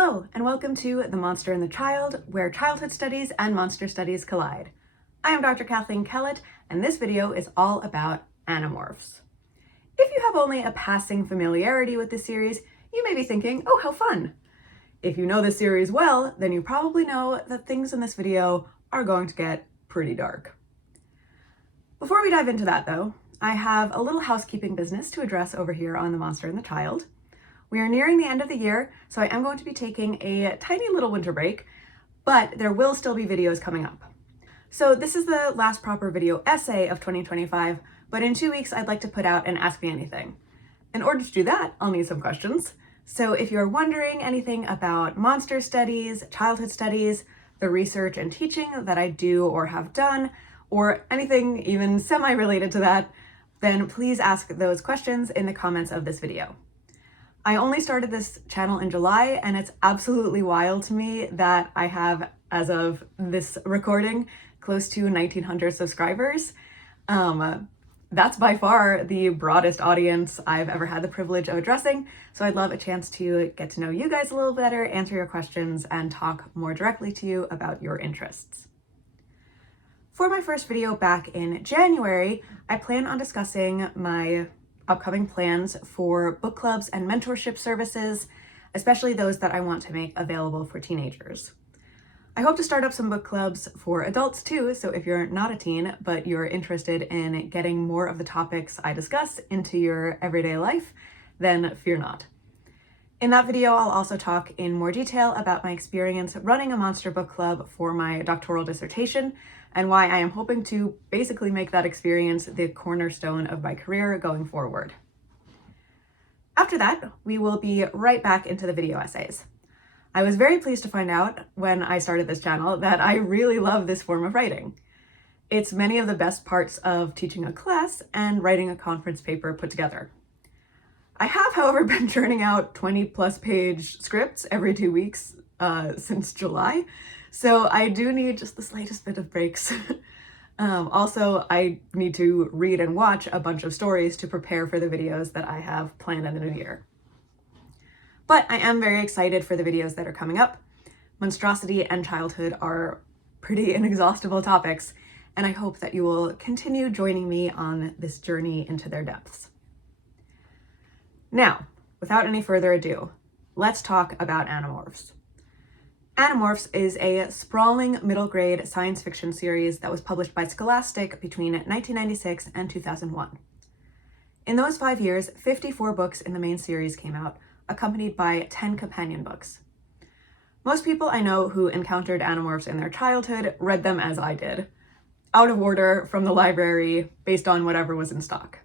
Hello, and welcome to The Monster and the Child, where childhood studies and monster studies collide. I am Dr. Kathleen Kellett, and this video is all about Animorphs. If you have only a passing familiarity with this series, you may be thinking, oh, how fun. If you know this series well, then you probably know that things in this video are going to get pretty dark. Before we dive into that though, I have a little housekeeping business to address over here on The Monster and the Child. We are nearing the end of the year, so I am going to be taking a tiny little winter break, but there will still be videos coming up. So this is the last proper video essay of 2025, but in 2 weeks I'd like to put out an Ask Me Anything. In order to do that, I'll need some questions. So if you're wondering anything about monster studies, childhood studies, the research and teaching that I do or have done, or anything even semi-related to that, then please ask those questions in the comments of this video. I only started this channel in July, and it's absolutely wild to me that I have, as of this recording, close to 1,900 subscribers. That's by far the broadest audience I've ever had the privilege of addressing, so I'd love a chance to get to know you guys a little better, answer your questions, and talk more directly to you about your interests. For my first video back in January, I plan on discussing my upcoming plans for book clubs and mentorship services, especially those that I want to make available for teenagers. I hope to start up some book clubs for adults too, so if you're not a teen, but you're interested in getting more of the topics I discuss into your everyday life, then fear not. In that video, I'll also talk in more detail about my experience running a monster book club for my doctoral dissertation, and why I am hoping to basically make that experience the cornerstone of my career going forward. After that, we will be right back into the video essays. I was very pleased to find out when I started this channel that I really love this form of writing. It's many of the best parts of teaching a class and writing a conference paper put together. I have, however, been churning out 20+ page scripts every 2 weeks since July, so I do need just the slightest bit of breaks. Also, I need to read and watch a bunch of stories to prepare for the videos that I have planned in the new year. But I am very excited for the videos that are coming up. Monstrosity and childhood are pretty inexhaustible topics, and I hope that you will continue joining me on this journey into their depths. Now, without any further ado, let's talk about Animorphs. Animorphs is a sprawling middle grade science fiction series that was published by Scholastic between 1996 and 2001. In those 5 years, 54 books in the main series came out, accompanied by 10 companion books. Most people I know who encountered Animorphs in their childhood read them as I did, out of order from the library based on whatever was in stock.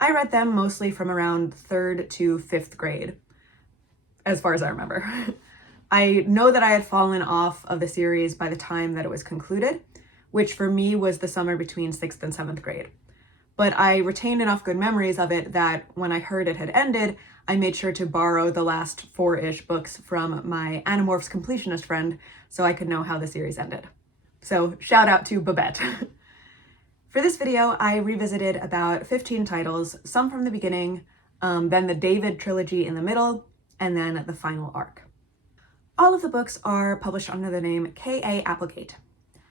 I read them mostly from around 3rd to 5th grade, as far as I remember. I know that I had fallen off of the series by the time that it was concluded, which for me was the summer between 6th and 7th grade. But I retained enough good memories of it that when I heard it had ended, I made sure to borrow the last 4-ish books from my Animorphs completionist friend so I could know how the series ended. So shout out to Babette. For this video, I revisited about 15 titles, some from the beginning, then the David trilogy in the middle, and then the final arc. All of the books are published under the name K.A. Applegate.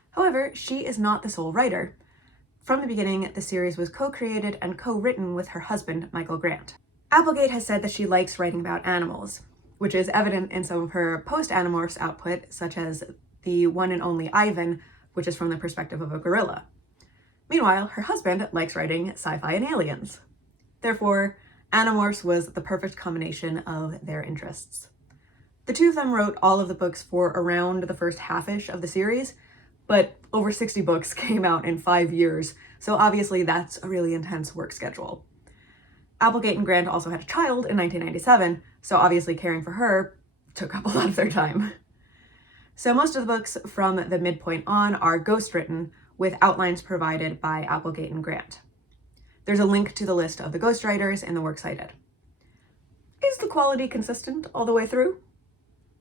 However, she is not the sole writer. From the beginning, the series was co-created and co-written with her husband, Michael Grant. Applegate has said that she likes writing about animals, which is evident in some of her post-Animorphs output, such as the one and only Ivan, which is from the perspective of a gorilla. Meanwhile, her husband likes writing sci-fi and aliens. Therefore, Animorphs was the perfect combination of their interests. The two of them wrote all of the books for around the first half-ish of the series, but over 60 books came out in 5 years, so obviously that's a really intense work schedule. Applegate and Grant also had a child in 1997, so obviously caring for her took up a lot of their time. So most of the books from the midpoint on are ghostwritten, with outlines provided by Applegate and Grant. There's a link to the list of the ghostwriters in the works cited. Is the quality consistent all the way through?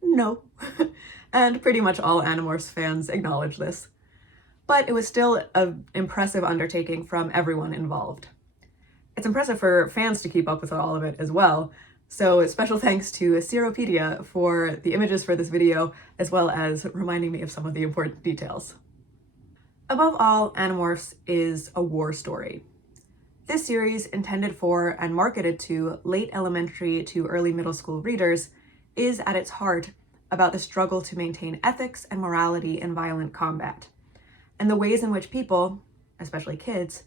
No. And pretty much all Animorphs fans acknowledge this. But it was still an impressive undertaking from everyone involved. It's impressive for fans to keep up with all of it as well, So special thanks to Seropedia for the images for this video, as well as reminding me of some of the important details. Above all, Animorphs is a war story. This series, intended for and marketed to late elementary to early middle school readers, is at its heart about the struggle to maintain ethics and morality in violent combat, and the ways in which people, especially kids,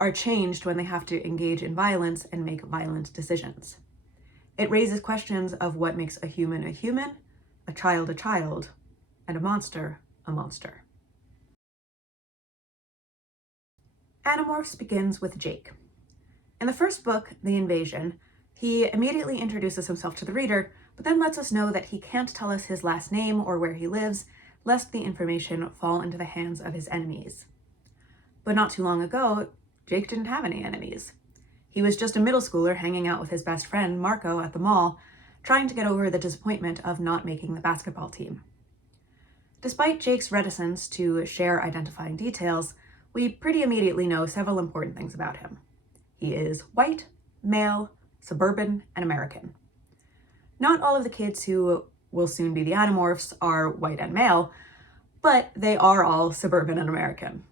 are changed when they have to engage in violence and make violent decisions. It raises questions of what makes a human, a child, and a monster. Animorphs begins with Jake. In the first book, The Invasion, he immediately introduces himself to the reader, but then lets us know that he can't tell us his last name or where he lives, lest the information fall into the hands of his enemies. But not too long ago, Jake didn't have any enemies. He was just a middle schooler hanging out with his best friend, Marco, at the mall, trying to get over the disappointment of not making the basketball team. Despite Jake's reticence to share identifying details, we pretty immediately know several important things about him. He is white, male, suburban, and American. Not all of the kids who will soon be the Animorphs are white and male, but they are all suburban and American.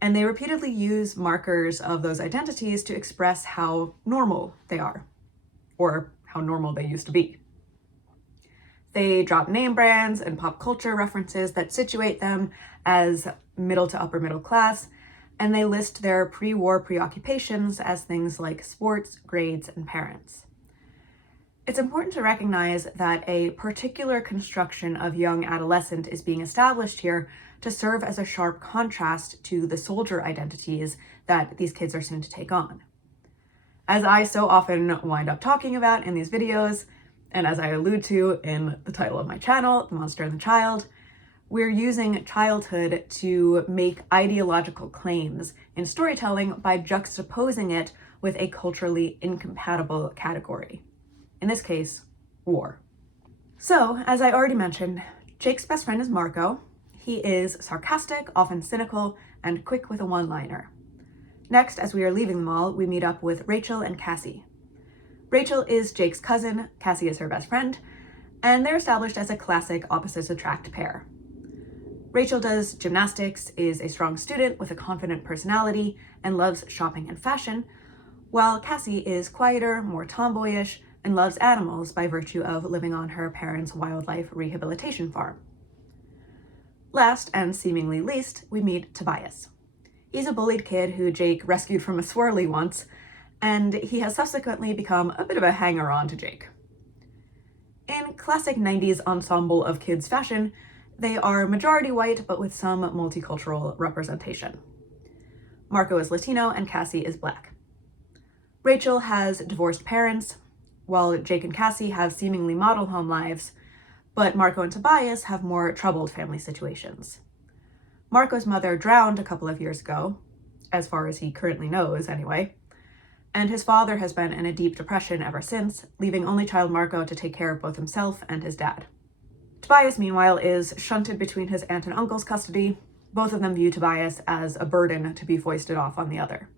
And they repeatedly use markers of those identities to express how normal they are, or how normal they used to be. They drop name brands and pop culture references that situate them as middle to upper middle class, and they list their pre-war preoccupations as things like sports, grades, and parents. It's important to recognize that a particular construction of young adolescent is being established here to serve as a sharp contrast to the soldier identities that these kids are soon to take on. As I so often wind up talking about in these videos, and as I allude to in the title of my channel, The Monster and the Child, we're using childhood to make ideological claims in storytelling by juxtaposing it with a culturally incompatible category. In this case, war. So, as I already mentioned, Jake's best friend is Marco. He is sarcastic, often cynical, and quick with a one-liner. Next, as we are leaving the mall, we meet up with Rachel and Cassie. Rachel is Jake's cousin, Cassie is her best friend, and they're established as a classic opposites attract pair. Rachel does gymnastics, is a strong student with a confident personality, and loves shopping and fashion, while Cassie is quieter, more tomboyish, and loves animals by virtue of living on her parents' wildlife rehabilitation farm. Last, and seemingly least, we meet Tobias. He's a bullied kid who Jake rescued from a swirly once, and he has subsequently become a bit of a hanger-on to Jake. In classic 90s ensemble of kids fashion, they are majority white, but with some multicultural representation. Marco is Latino and Cassie is Black. Rachel has divorced parents, while Jake and Cassie have seemingly model home lives, but Marco and Tobias have more troubled family situations. Marco's mother drowned a couple of years ago, as far as he currently knows anyway, and his father has been in a deep depression ever since, leaving only child Marco to take care of both himself and his dad. Tobias, meanwhile, is shunted between his aunt and uncle's custody. Both of them view Tobias as a burden to be foisted off on the other.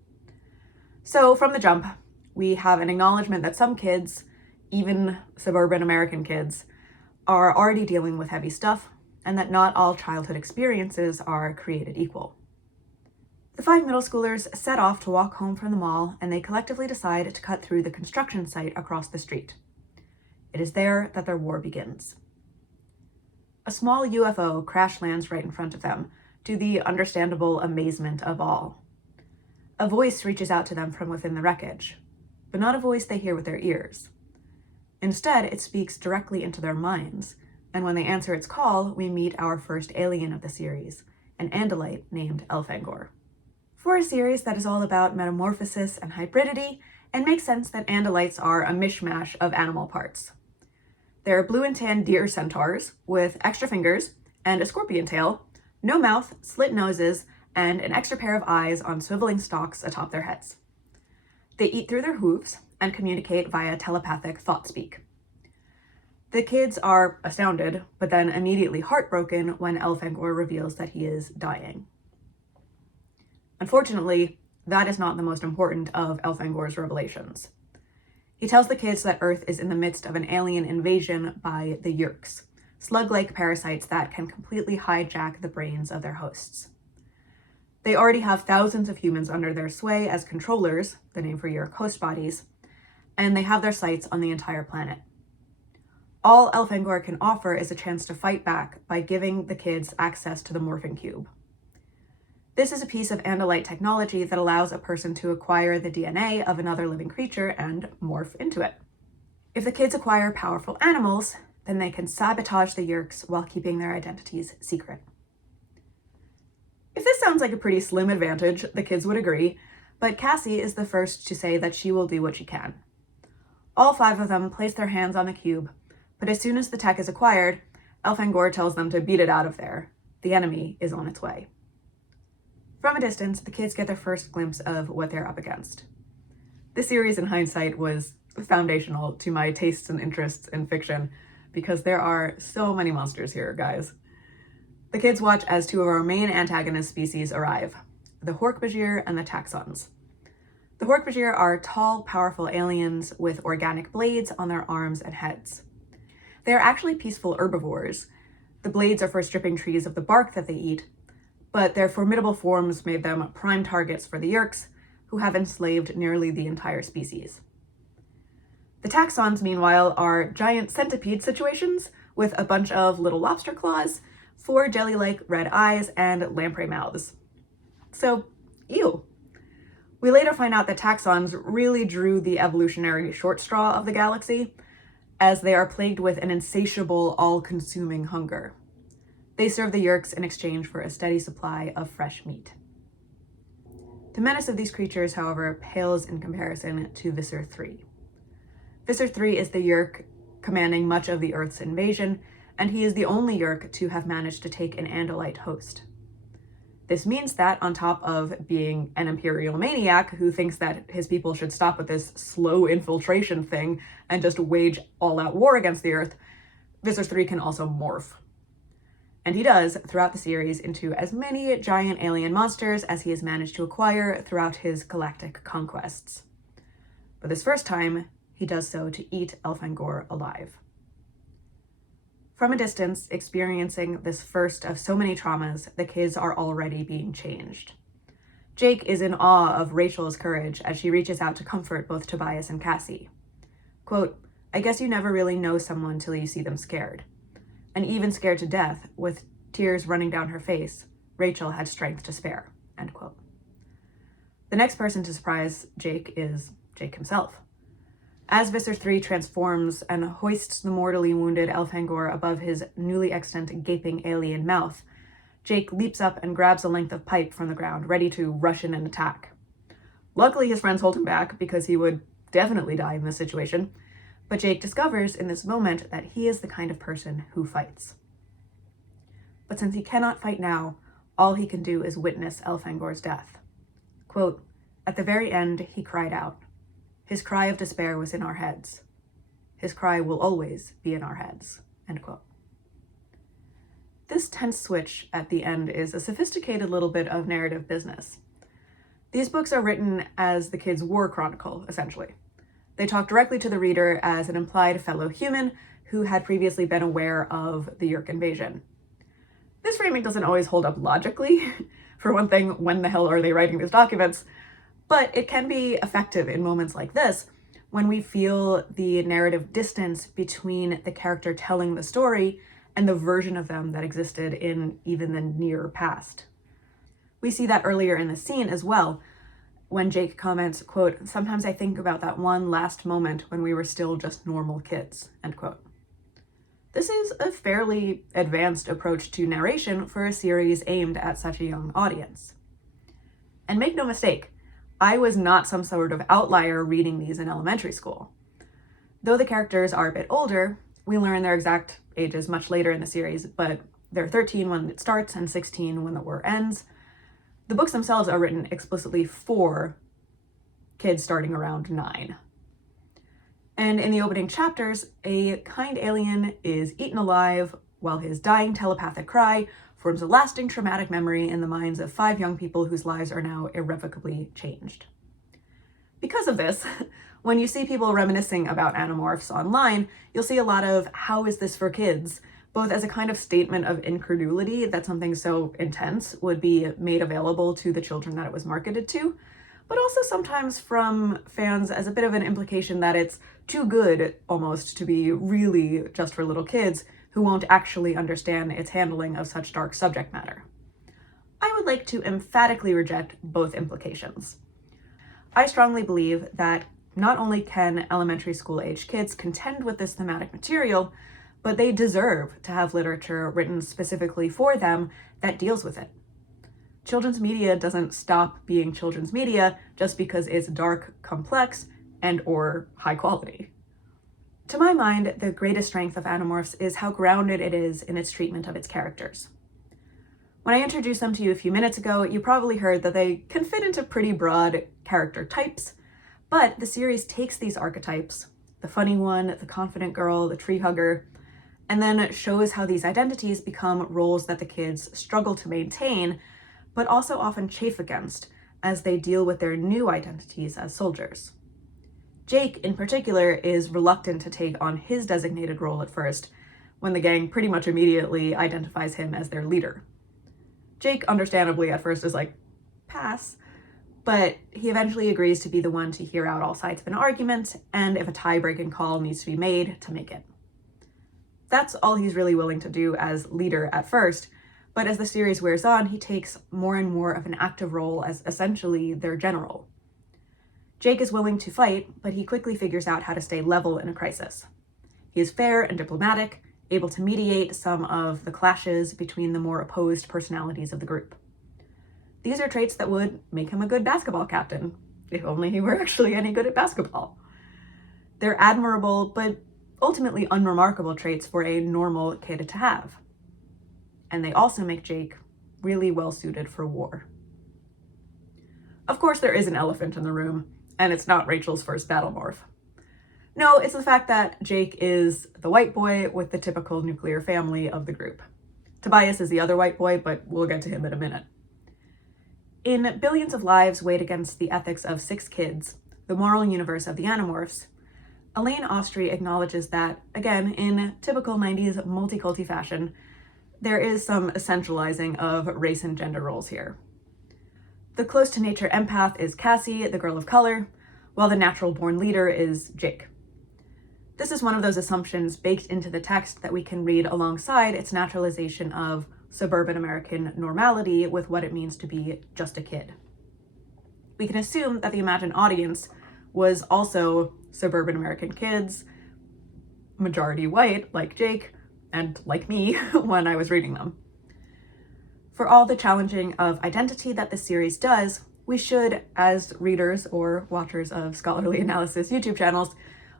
So from the jump, we have an acknowledgement that some kids, even suburban American kids, are already dealing with heavy stuff, and that not all childhood experiences are created equal. The 5 middle schoolers set off to walk home from the mall, and they collectively decide to cut through the construction site across the street. It is there that their war begins. A small UFO crash lands right in front of them, to the understandable amazement of all. A voice reaches out to them from within the wreckage, but not a voice they hear with their ears. Instead, it speaks directly into their minds, and when they answer its call, we meet our first alien of the series, an Andalite named Elfangor. For a series that is all about metamorphosis and hybridity, it makes sense that Andalites are a mishmash of animal parts. They're blue and tan deer centaurs with extra fingers and a scorpion tail, no mouth, slit noses, and an extra pair of eyes on swiveling stalks atop their heads. They eat through their hooves and communicate via telepathic thought speak. The kids are astounded, but then immediately heartbroken when Elfangor reveals that he is dying. Unfortunately, that is not the most important of Elfangor's revelations. He tells the kids that Earth is in the midst of an alien invasion by the Yeerks, slug-like parasites that can completely hijack the brains of their hosts. They already have thousands of humans under their sway as controllers, the name for Yeerk host bodies, and they have their sights on the entire planet. All Elfangor can offer is a chance to fight back by giving the kids access to the morphing cube. This is a piece of Andalite technology that allows a person to acquire the DNA of another living creature and morph into it. If the kids acquire powerful animals, then they can sabotage the Yeerks while keeping their identities secret. If this sounds like a pretty slim advantage, the kids would agree, but Cassie is the first to say that she will do what she can. All 5 of them place their hands on the cube, but as soon as the tech is acquired, Elfangor tells them to beat it out of there. The enemy is on its way. From a distance, the kids get their first glimpse of what they're up against. This series, in hindsight, was foundational to my tastes and interests in fiction because there are so many monsters here, guys. The kids watch as 2 of our main antagonist species arrive, the Hork-Bajir and the Taxxons. The Hork-Bajir are tall, powerful aliens with organic blades on their arms and heads. They are actually peaceful herbivores. The blades are for stripping trees of the bark that they eat, but their formidable forms made them prime targets for the Yeerks, who have enslaved nearly the entire species. The Taxxons, meanwhile, are giant centipede situations with a bunch of little lobster claws, 4 jelly-like red eyes, and lamprey mouths. So, ew. We later find out that Taxxons really drew the evolutionary short straw of the galaxy, as they are plagued with an insatiable, all-consuming hunger. They serve the Yeerks in exchange for a steady supply of fresh meat. The menace of these creatures, however, pales in comparison to Visser III. Visser III is the Yeerk commanding much of the Earth's invasion, and he is the only Yeerk to have managed to take an Andalite host. This means that, on top of being an imperial maniac who thinks that his people should stop with this slow infiltration thing and just wage all-out war against the Earth, Visser III can also morph. And he does throughout the series into as many giant alien monsters as he has managed to acquire throughout his galactic conquests. But this first time, he does so to eat Elfangor alive. From a distance, experiencing this first of so many traumas, the kids are already being changed. Jake is in awe of Rachel's courage as she reaches out to comfort both Tobias and Cassie. Quote, "I guess you never really know someone till you see them scared." And even scared to death, with tears running down her face, Rachel had strength to spare, end quote. The next person to surprise Jake is Jake himself. As Visser III transforms and hoists the mortally wounded Elfangor above his newly extant gaping alien mouth, Jake leaps up and grabs a length of pipe from the ground, ready to rush in and attack. Luckily, his friends hold him back because he would definitely die in this situation, but Jake discovers in this moment that he is the kind of person who fights. But since he cannot fight now, all he can do is witness Elfangor's death. Quote, "At the very end, he cried out. His cry of despair was in our heads. His cry will always be in our heads," end quote. This tense switch at the end is a sophisticated little bit of narrative business. These books are written as the kids' war chronicle, essentially. They talk directly to the reader as an implied fellow human who had previously been aware of the Yeerk invasion. This framing doesn't always hold up logically. For one thing, when the hell are they writing these documents? But it can be effective in moments like this, when we feel the narrative distance between the character telling the story and the version of them that existed in even the near past. We see that earlier in the scene as well, when Jake comments, quote, "Sometimes I think about that one last moment when we were still just normal kids," end quote. This is a fairly advanced approach to narration for a series aimed at such a young audience. And make no mistake, I was not some sort of outlier reading these in elementary school. Though the characters are a bit older, we learn their exact ages much later in the series, but they're 13 when it starts and 16 when the war ends. The books themselves are written explicitly for kids starting around 9. And in the opening chapters, a kind alien is eaten alive while his dying telepathic cry forms a lasting traumatic memory in the minds of 5 young people whose lives are now irrevocably changed. Because of this, When you see people reminiscing about Animorphs online, you'll see a lot of "how is this for kids?" both as a kind of statement of incredulity that something so intense would be made available to the children that it was marketed to, but also sometimes from fans as a bit of an implication that it's too good almost to be really just for little kids who won't actually understand its handling of such dark subject matter. I would like to emphatically reject both implications. I strongly believe that not only can elementary school age kids contend with this thematic material, but they deserve to have literature written specifically for them that deals with it. Children's media doesn't stop being children's media just because it's dark, complex, and/or high quality. To my mind, the greatest strength of Animorphs is how grounded it is in its treatment of its characters. When I introduced them to you a few minutes ago, you probably heard that they can fit into pretty broad character types, but the series takes these archetypes, the funny one, the confident girl, the tree hugger, and then shows how these identities become roles that the kids struggle to maintain, but also often chafe against as they deal with their new identities as soldiers. Jake, in particular, is reluctant to take on his designated role at first, when the gang pretty much immediately identifies him as their leader. Jake, understandably, at first is like, pass, but he eventually agrees to be the one to hear out all sides of an argument, and if a tie-breaking call needs to be made, to make it. That's all he's really willing to do as leader at first, but as the series wears on, he takes more and more of an active role as essentially their general. Jake is willing to fight, but he quickly figures out how to stay level in a crisis. He is fair and diplomatic, able to mediate some of the clashes between the more opposed personalities of the group. These are traits that would make him a good basketball captain, if only he were actually any good at basketball. They're admirable, but ultimately unremarkable traits for a normal kid to have. And they also make Jake really well suited for war. Of course, there is an elephant in the room, and it's not Rachel's first battle morph. No, it's the fact that Jake is the white boy with the typical nuclear family of the group. Tobias is the other white boy, but we'll get to him in a minute. In Billions of Lives Weighed Against the Ethics of 6 Kids, the moral universe of the Animorphs, Elaine Ostry acknowledges that, again, in typical 90s multiculti fashion, there is some essentializing of race and gender roles here. The close-to-nature empath is Cassie, the girl of color, while the natural-born leader is Jake. This is one of those assumptions baked into the text that we can read alongside its naturalization of suburban American normality with what it means to be just a kid. We can assume that the imagined audience was also suburban American kids, majority white, like Jake, and like me when I was reading them. For all the challenging of identity that this series does, we should, as readers or watchers of scholarly analysis YouTube channels,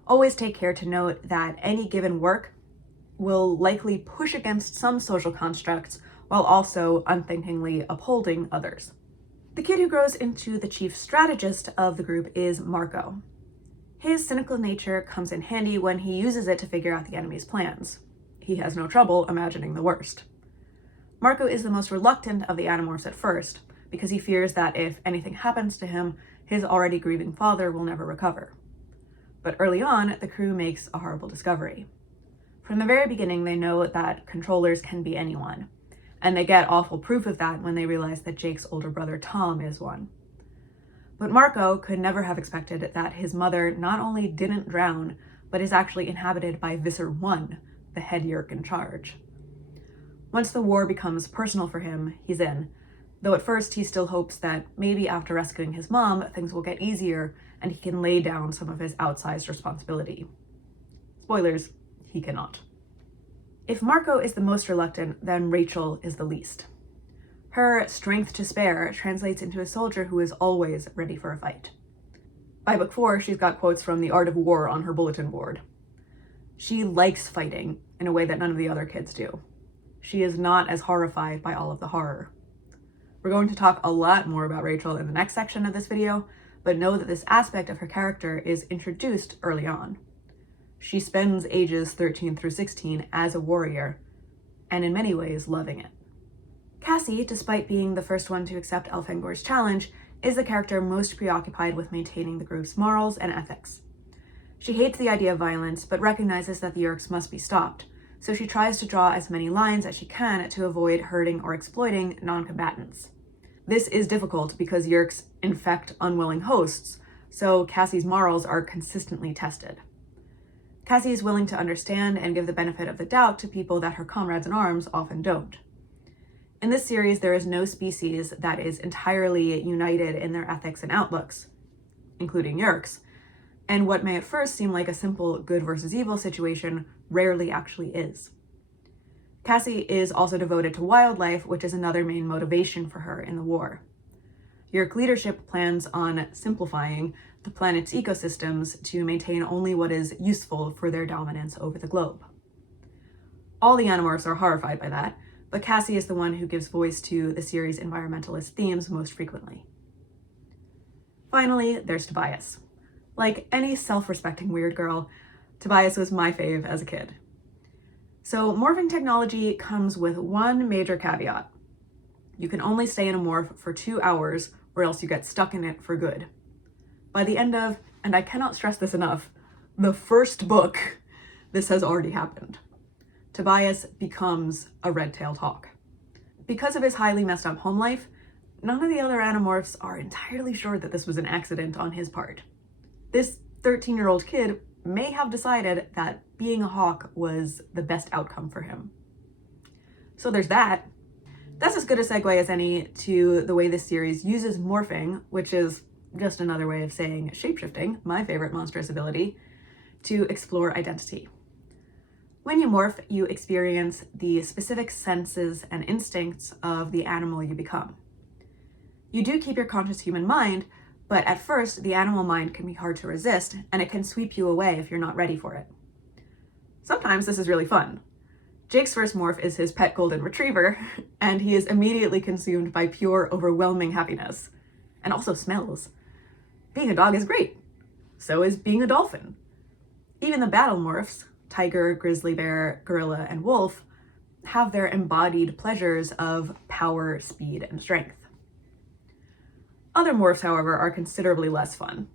always take care to note that any given work will likely push against some social constructs while also unthinkingly upholding others. The kid who grows into the chief strategist of the group is Marco. His cynical nature comes in handy when he uses it to figure out the enemy's plans. He has no trouble imagining the worst. Marco is the most reluctant of the Animorphs at first, because he fears that if anything happens to him, his already grieving father will never recover. But early on, the crew makes a horrible discovery. From the very beginning, they know that controllers can be anyone, and they get awful proof of that when they realize that Jake's older brother Tom is one. But Marco could never have expected that his mother not only didn't drown, but is actually inhabited by Visser 1, the head Yeerk in charge. Once the war becomes personal for him, he's in, though at first he still hopes that maybe after rescuing his mom, things will get easier and he can lay down some of his outsized responsibility. Spoilers, he cannot. If Marco is the most reluctant, then Rachel is the least. Her strength to spare translates into a soldier who is always ready for a fight. By book 4, she's got quotes from The Art of War on her bulletin board. She likes fighting in a way that none of the other kids do. She is not as horrified by all of the horror. We're going to talk a lot more about Rachel in the next section of this video, but know that this aspect of her character is introduced early on. She spends ages 13 through 16 as a warrior, and in many ways loving it. Cassie, despite being the first one to accept Elfangor's challenge, is the character most preoccupied with maintaining the group's morals and ethics. She hates the idea of violence, but recognizes that the Yeerks must be stopped, so she tries to draw as many lines as she can to avoid hurting or exploiting non-combatants. This is difficult because Yeerks infect unwilling hosts, so Cassie's morals are consistently tested. Cassie is willing to understand and give the benefit of the doubt to people that her comrades in arms often don't. In this series, there is no species that is entirely united in their ethics and outlooks, including Yeerks, and what may at first seem like a simple good versus evil situation rarely actually is. Cassie is also devoted to wildlife, which is another main motivation for her in the war. Yeerk leadership plans on simplifying the planet's ecosystems to maintain only what is useful for their dominance over the globe. All the Animorphs are horrified by that, but Cassie is the one who gives voice to the series' environmentalist themes most frequently. Finally, there's Tobias. Like any self-respecting weird girl, Tobias was my fave as a kid. So morphing technology comes with one major caveat. You can only stay in a morph for 2 hours or else you get stuck in it for good. By the end of, and I cannot stress this enough, the first book, this has already happened. Tobias becomes a red-tailed hawk. Because of his highly messed up home life, none of the other Animorphs are entirely sure that this was an accident on his part. This 13-year-old kid may have decided that being a hawk was the best outcome for him. So there's that. That's as good a segue as any to the way this series uses morphing, which is just another way of saying shapeshifting, my favorite monstrous ability, to explore identity. When you morph, you experience the specific senses and instincts of the animal you become. You do keep your conscious human mind, but at first, the animal mind can be hard to resist, and it can sweep you away if you're not ready for it. Sometimes this is really fun. Jake's first morph is his pet golden retriever, and he is immediately consumed by pure, overwhelming happiness. And also smells. Being a dog is great. So is being a dolphin. Even the battle morphs, tiger, grizzly bear, gorilla, and wolf, have their embodied pleasures of power, speed, and strength. Other morphs, however, are considerably less fun.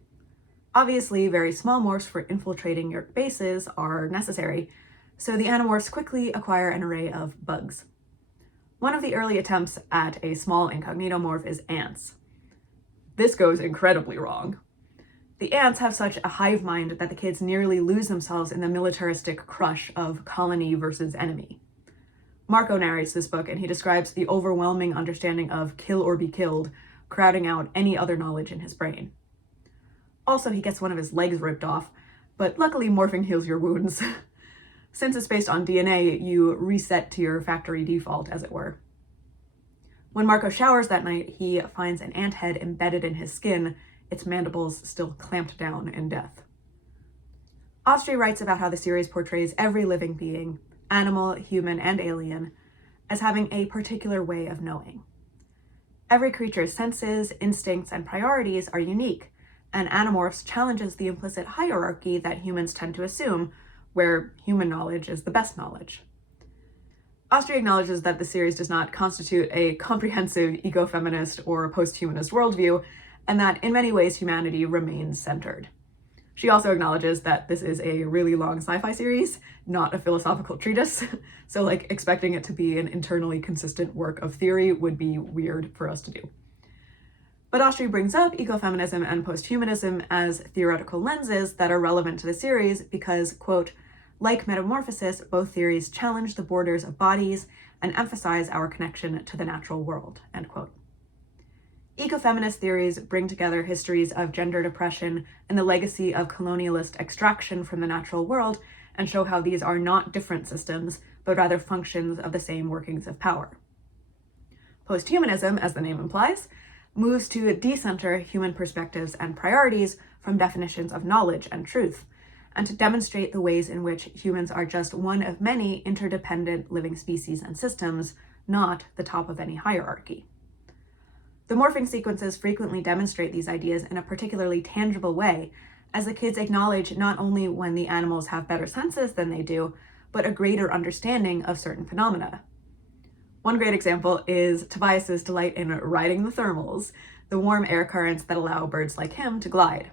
Obviously, very small morphs for infiltrating your bases are necessary, so the Animorphs quickly acquire an array of bugs. One of the early attempts at a small incognito morph is ants. This goes incredibly wrong. The ants have such a hive mind that the kids nearly lose themselves in the militaristic crush of colony versus enemy. Marco narrates this book, and he describes the overwhelming understanding of kill or be killed, crowding out any other knowledge in his brain. Also, he gets one of his legs ripped off, but luckily morphing heals your wounds. Since it's based on DNA, you reset to your factory default, as it were. When Marco showers that night, he finds an ant head embedded in his skin, its mandibles still clamped down in death. Ostry writes about how the series portrays every living being, animal, human, and alien, as having a particular way of knowing. Every creature's senses, instincts, and priorities are unique, and Animorphs challenges the implicit hierarchy that humans tend to assume, where human knowledge is the best knowledge. Ostry acknowledges that the series does not constitute a comprehensive ecofeminist or post-humanist worldview, and that in many ways humanity remains centered. She also acknowledges that this is a really long sci-fi series, not a philosophical treatise, so expecting it to be an internally consistent work of theory would be weird for us to do. But Ostry brings up ecofeminism and posthumanism as theoretical lenses that are relevant to the series because, quote, like metamorphosis, both theories challenge the borders of bodies and emphasize our connection to the natural world, end quote. Ecofeminist theories bring together histories of gendered oppression and the legacy of colonialist extraction from the natural world and show how these are not different systems, but rather functions of the same workings of power. Posthumanism, as the name implies, moves to decenter human perspectives and priorities from definitions of knowledge and truth, and to demonstrate the ways in which humans are just one of many interdependent living species and systems, not the top of any hierarchy. The morphing sequences frequently demonstrate these ideas in a particularly tangible way, as the kids acknowledge not only when the animals have better senses than they do, but a greater understanding of certain phenomena. One great example is Tobias's delight in riding the thermals, the warm air currents that allow birds like him to glide.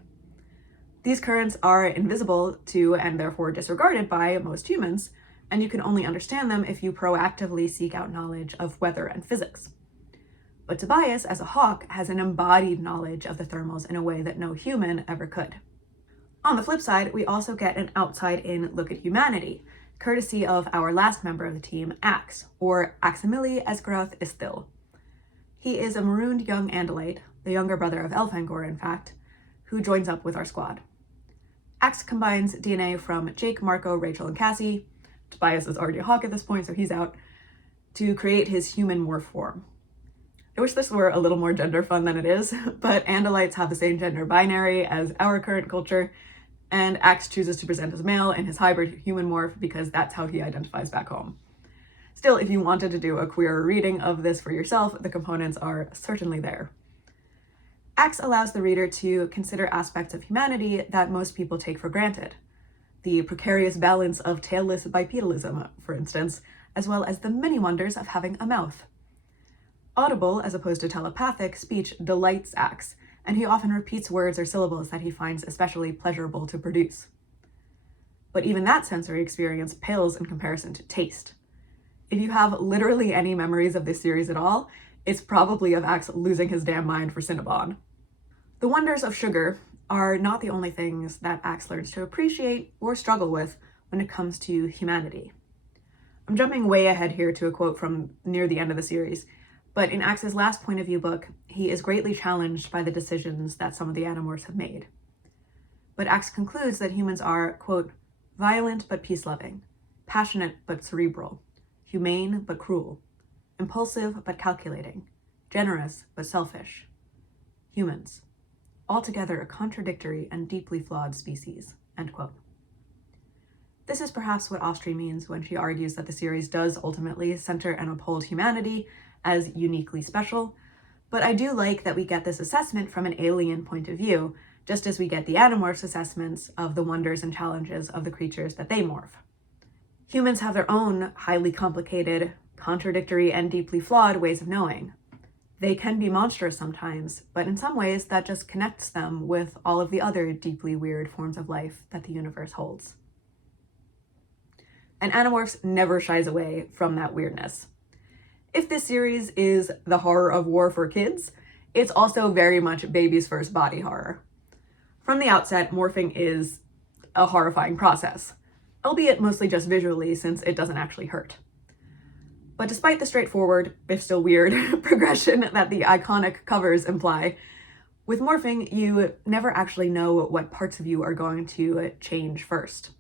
These currents are invisible to and therefore disregarded by most humans, and you can only understand them if you proactively seek out knowledge of weather and physics. But Tobias, as a hawk, has an embodied knowledge of the thermals in a way that no human ever could. On the flip side, we also get an outside-in look at humanity, courtesy of our last member of the team, Ax, or Aximili Esgaroth Isthil. He is a marooned young Andalite, the younger brother of Elfangor, in fact, who joins up with our squad. Ax combines DNA from Jake, Marco, Rachel, and Cassie. Tobias is already a hawk at this point, so he's out, to create his human morph form. I wish this were a little more gender fun than it is, but Andalites have the same gender binary as our current culture, and Ax chooses to present as male in his hybrid human morph because that's how he identifies back home. Still, if you wanted to do a queer reading of this for yourself, the components are certainly there. Ax allows the reader to consider aspects of humanity that most people take for granted. The precarious balance of tailless bipedalism, for instance, as well as the many wonders of having a mouth. Audible, as opposed to telepathic, speech delights Ax, and he often repeats words or syllables that he finds especially pleasurable to produce. But even that sensory experience pales in comparison to taste. If you have literally any memories of this series at all, it's probably of Ax losing his damn mind for Cinnabon. The wonders of sugar are not the only things that Ax learns to appreciate or struggle with when it comes to humanity. I'm jumping way ahead here to a quote from near the end of the series, but in Ax's last point of view book, he is greatly challenged by the decisions that some of the Animorphs have made. But Ax concludes that humans are, quote, violent but peace-loving, passionate but cerebral, humane but cruel, impulsive but calculating, generous but selfish. Humans, altogether a contradictory and deeply flawed species, end quote. This is perhaps what Austri means when she argues that the series does ultimately center and uphold humanity as uniquely special, but I do like that we get this assessment from an alien point of view, just as we get the Animorphs' assessments of the wonders and challenges of the creatures that they morph. Humans have their own highly complicated, contradictory, and deeply flawed ways of knowing. They can be monstrous sometimes, but in some ways that just connects them with all of the other deeply weird forms of life that the universe holds. And Animorphs never shies away from that weirdness. If this series is the horror of war for kids, it's also very much baby's first body horror. From the outset, morphing is a horrifying process, albeit mostly just visually since it doesn't actually hurt. But despite the straightforward, if still weird, progression that the iconic covers imply, with morphing, you never actually know what parts of you are going to change first.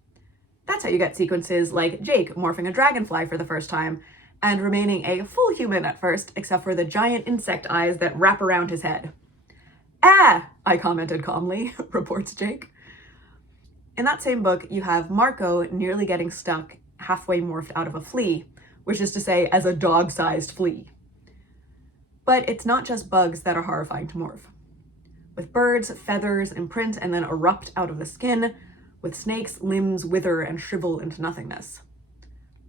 That's how you get sequences like Jake morphing a dragonfly for the first time, and remaining a full human at first, except for the giant insect eyes that wrap around his head. Ah, I commented calmly, reports Jake. In that same book, you have Marco nearly getting stuck halfway morphed out of a flea, which is to say, as a dog-sized flea. But it's not just bugs that are horrifying to morph. With birds, feathers imprint and then erupt out of the skin. With snakes, limbs wither and shrivel into nothingness.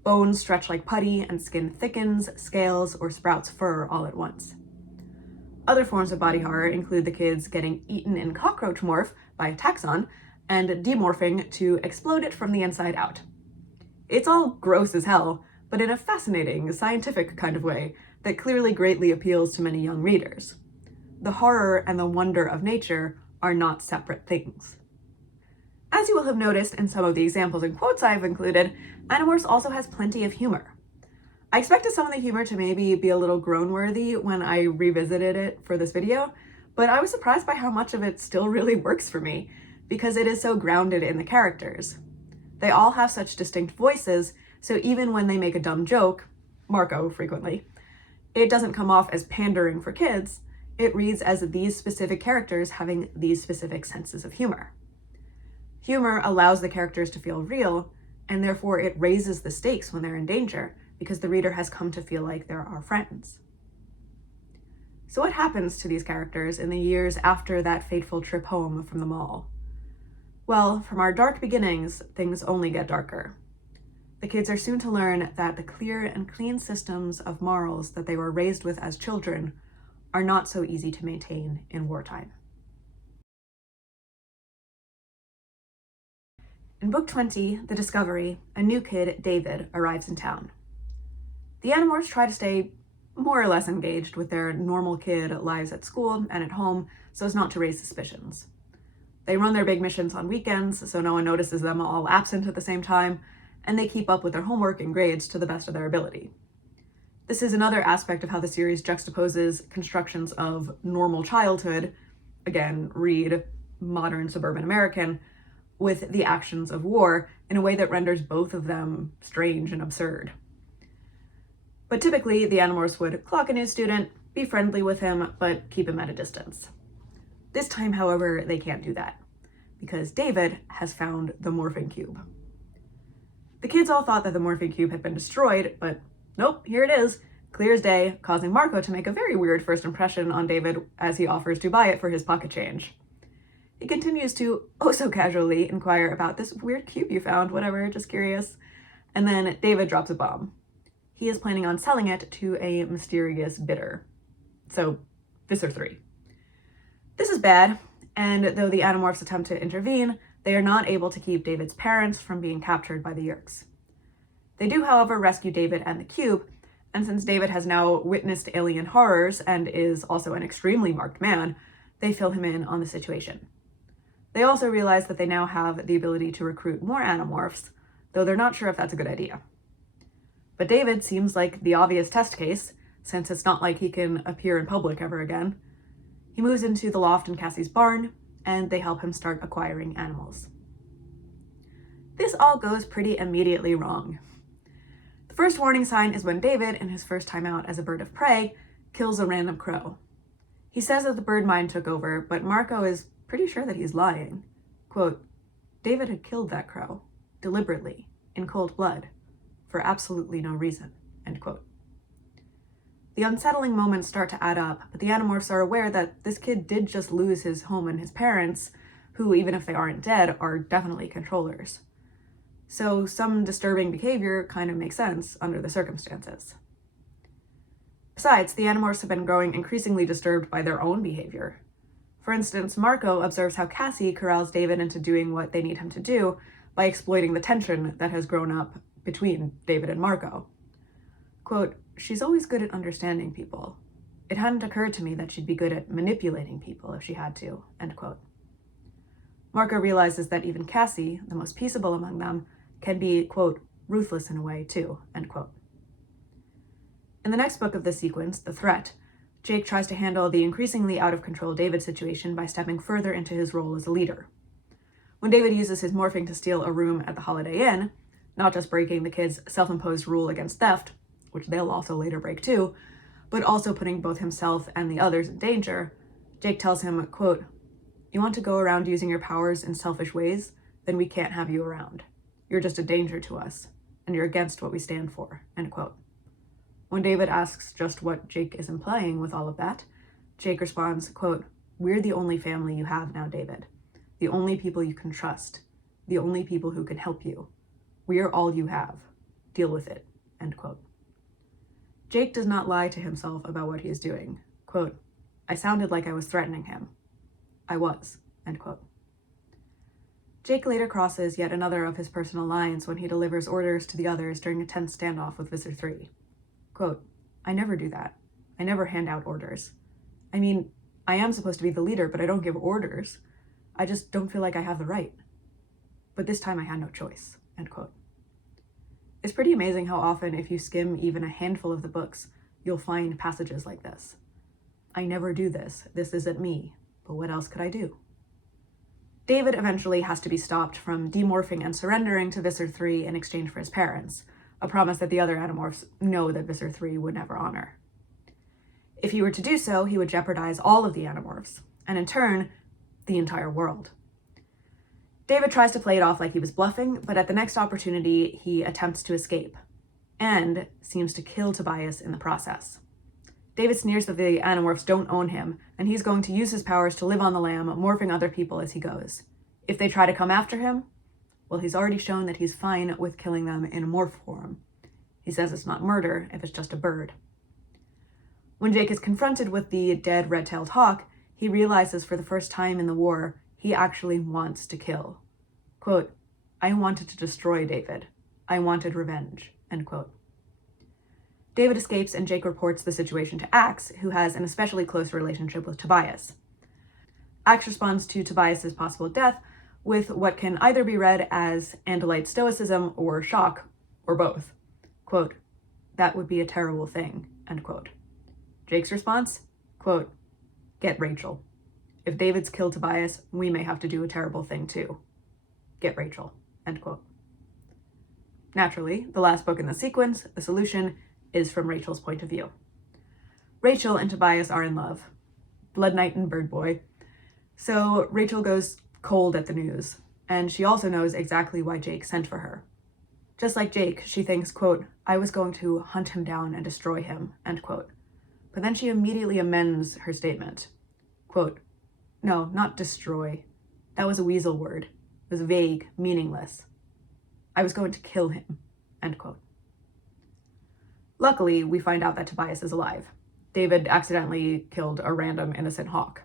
Bones stretch like putty and skin thickens, scales, or sprouts fur all at once. Other forms of body horror include the kids getting eaten in cockroach morph by a taxon and demorphing to explode it from the inside out. It's all gross as hell, but in a fascinating, scientific kind of way that clearly greatly appeals to many young readers. The horror and the wonder of nature are not separate things. As you will have noticed in some of the examples and quotes I've included, Animorphs also has plenty of humor. I expected some of the humor to maybe be a little groan-worthy when I revisited it for this video, but I was surprised by how much of it still really works for me, because it is so grounded in the characters. They all have such distinct voices, so even when they make a dumb joke, Marco frequently, it doesn't come off as pandering for kids. It reads as these specific characters having these specific senses of humor. Humor allows the characters to feel real, and therefore it raises the stakes when they're in danger, because the reader has come to feel like they're our friends. So what happens to these characters in the years after that fateful trip home from the mall? Well, from our dark beginnings, things only get darker. The kids are soon to learn that the clear and clean systems of morals that they were raised with as children are not so easy to maintain in wartime. In Book 20, The Discovery, a new kid, David, arrives in town. The Animorphs try to stay more or less engaged with their normal kid lives at school and at home so as not to raise suspicions. They run their big missions on weekends so no one notices them all absent at the same time, and they keep up with their homework and grades to the best of their ability. This is another aspect of how the series juxtaposes constructions of normal childhood, again, read modern suburban American, with the actions of war in a way that renders both of them strange and absurd. But typically, the Animorphs would clock a new student, be friendly with him, but keep him at a distance. This time, however, they can't do that, because David has found the morphing cube. The kids all thought that the morphing cube had been destroyed, but nope, here it is, clear as day, causing Marco to make a very weird first impression on David as he offers to buy it for his pocket change. He continues to, oh so casually, inquire about this weird cube you found, whatever, just curious. And then David drops a bomb. He is planning on selling it to a mysterious bidder. So, Visser 3. This is bad, and though the Animorphs attempt to intervene, they are not able to keep David's parents from being captured by the Yeerks. They do, however, rescue David and the cube, and since David has now witnessed alien horrors and is also an extremely marked man, they fill him in on the situation. They also realize that they now have the ability to recruit more Animorphs, though they're not sure if that's a good idea. But David seems like the obvious test case, since it's not like he can appear in public ever again. He moves into the loft in Cassie's barn, and they help him start acquiring animals. This all goes pretty immediately wrong. The first warning sign is when David, in his first time out as a bird of prey, kills a random crow. He says that the bird mind took over, but Marco is pretty sure that he's lying. Quote, David had killed that crow, deliberately, in cold blood, for absolutely no reason, end quote. The unsettling moments start to add up, but the Animorphs are aware that this kid did just lose his home and his parents, who, even if they aren't dead, are definitely controllers. So some disturbing behavior kind of makes sense under the circumstances. Besides, the Animorphs have been growing increasingly disturbed by their own behavior. For instance, Marco observes how Cassie corrals David into doing what they need him to do by exploiting the tension that has grown up between David and Marco. Quote, she's always good at understanding people. It hadn't occurred to me that she'd be good at manipulating people if she had to, end quote. Marco realizes that even Cassie, the most peaceable among them, can be, quote, ruthless in a way too, end quote. In the next book of this sequence, The Threat, Jake tries to handle the increasingly out-of-control David situation by stepping further into his role as a leader. When David uses his morphing to steal a room at the Holiday Inn, not just breaking the kids' self-imposed rule against theft, which they'll also later break too, but also putting both himself and the others in danger, Jake tells him, quote, you want to go around using your powers in selfish ways? Then we can't have you around. You're just a danger to us, and you're against what we stand for, end quote. When David asks just what Jake is implying with all of that, Jake responds, quote, we're the only family you have now, David. The only people you can trust. The only people who can help you. We are all you have. Deal with it, end quote. Jake does not lie to himself about what he is doing. Quote, I sounded like I was threatening him. I was, end quote. Jake later crosses yet another of his personal lines when he delivers orders to the others during a tense standoff with Visser 3. Quote, I never do that. I never hand out orders. I mean, I am supposed to be the leader, but I don't give orders. I just don't feel like I have the right. But this time I had no choice, end quote. It's pretty amazing how often, if you skim even a handful of the books, you'll find passages like this. I never do this. This isn't me. But what else could I do? David eventually has to be stopped from demorphing and surrendering to Visser 3 in exchange for his parents, a promise that the other Animorphs know that Visser 3 would never honor. If he were to do so, he would jeopardize all of the Animorphs, and in turn, the entire world. David tries to play it off like he was bluffing, but at the next opportunity, he attempts to escape, and seems to kill Tobias in the process. David sneers that the Animorphs don't own him, and he's going to use his powers to live on the lam, morphing other people as he goes. If they try to come after him, well, he's already shown that he's fine with killing them in a morph form. He says it's not murder if it's just a bird. When Jake is confronted with the dead red-tailed hawk, he realizes for the first time in the war, he actually wants to kill. Quote, I wanted to destroy David. I wanted revenge, end quote. David escapes and Jake reports the situation to Axe, who has an especially close relationship with Tobias. Axe responds to Tobias's possible death with what can either be read as Andalite stoicism or shock, or both. Quote, that would be a terrible thing, end quote. Jake's response, quote, get Rachel. If David's killed Tobias, we may have to do a terrible thing too. Get Rachel, end quote. Naturally, the last book in the sequence, The Solution, is from Rachel's point of view. Rachel and Tobias are in love. Blood Knight and Bird Boy. So Rachel goes cold at the news, and she also knows exactly why Jake sent for her. Just like Jake, she thinks, quote, I was going to hunt him down and destroy him, end quote. But then she immediately amends her statement. Quote, no, not destroy. That was a weasel word. It was vague, meaningless. I was going to kill him, end quote. Luckily, we find out that Tobias is alive. David accidentally killed a random innocent hawk.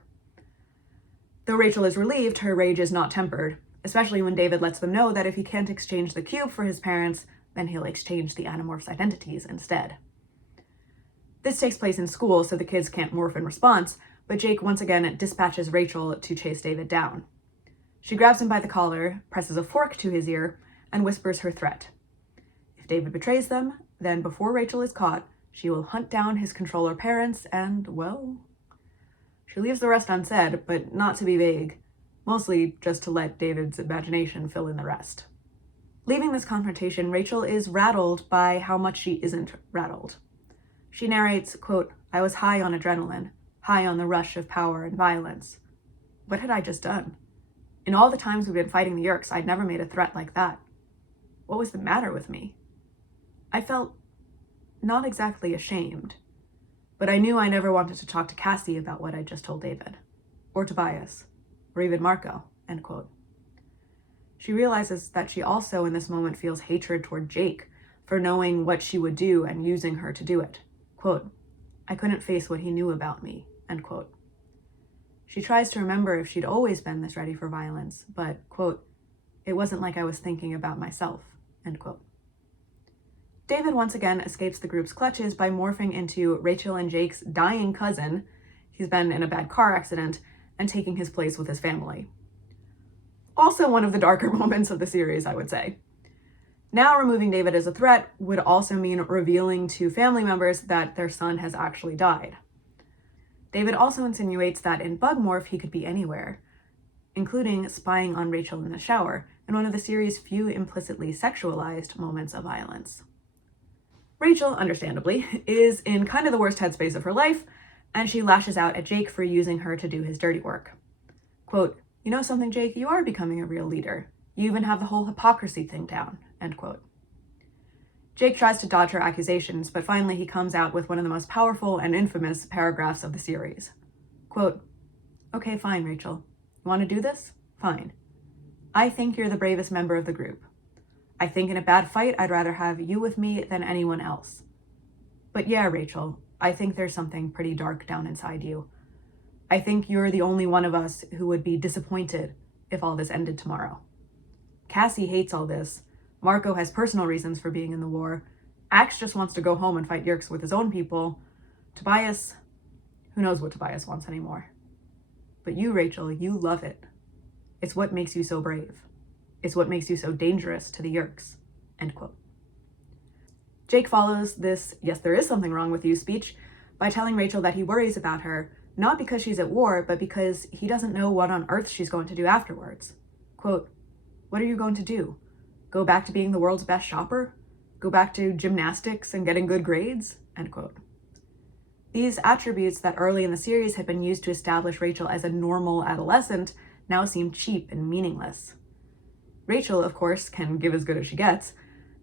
Though Rachel is relieved, her rage is not tempered, especially when David lets them know that if he can't exchange the cube for his parents, then he'll exchange the Animorphs' identities instead. This takes place in school, so the kids can't morph in response, but Jake once again dispatches Rachel to chase David down. She grabs him by the collar, presses a fork to his ear, and whispers her threat. If David betrays them, then before Rachel is caught, she will hunt down his controller parents and, well... She leaves the rest unsaid, but not to be vague, mostly just to let David's imagination fill in the rest. Leaving this confrontation, Rachel is rattled by how much she isn't rattled. She narrates, quote, I was high on adrenaline, high on the rush of power and violence. What had I just done? In all the times we've been fighting the Yeerks, I'd never made a threat like that. What was the matter with me? I felt not exactly ashamed, but I knew I never wanted to talk to Cassie about what I just told David, or Tobias, or even Marco, end quote. She realizes that she also in this moment feels hatred toward Jake for knowing what she would do and using her to do it. Quote, I couldn't face what he knew about me, end quote. She tries to remember if she'd always been this ready for violence, but, quote, it wasn't like I was thinking about myself, end quote. David once again escapes the group's clutches by morphing into Rachel and Jake's dying cousin. He's been in a bad car accident, and taking his place with his family. Also one of the darker moments of the series, I would say. Now removing David as a threat would also mean revealing to family members that their son has actually died. David also insinuates that in Bug Morph he could be anywhere, including spying on Rachel in the shower, in one of the series' few implicitly sexualized moments of violence. Rachel, understandably, is in kind of the worst headspace of her life, and she lashes out at Jake for using her to do his dirty work. Quote, you know something, Jake? You are becoming a real leader. You even have the whole hypocrisy thing down, end quote. Jake tries to dodge her accusations, but finally he comes out with one of the most powerful and infamous paragraphs of the series. Quote, okay, fine, Rachel. You want to do this? Fine. I think you're the bravest member of the group. I think in a bad fight, I'd rather have you with me than anyone else. But yeah, Rachel, I think there's something pretty dark down inside you. I think you're the only one of us who would be disappointed if all this ended tomorrow. Cassie hates all this. Marco has personal reasons for being in the war. Axe just wants to go home and fight Yeerks with his own people. Tobias, who knows what Tobias wants anymore. But you, Rachel, you love it. It's what makes you so brave. It's what makes you so dangerous to the Yeerks, end quote. Jake follows this yes, there is something wrong with you speech by telling Rachel that he worries about her, not because she's at war, but because he doesn't know what on earth she's going to do afterwards. Quote, what are you going to do? Go back to being the world's best shopper? Go back to gymnastics and getting good grades? End quote. These attributes that early in the series had been used to establish Rachel as a normal adolescent now seem cheap and meaningless. Rachel, of course, can give as good as she gets,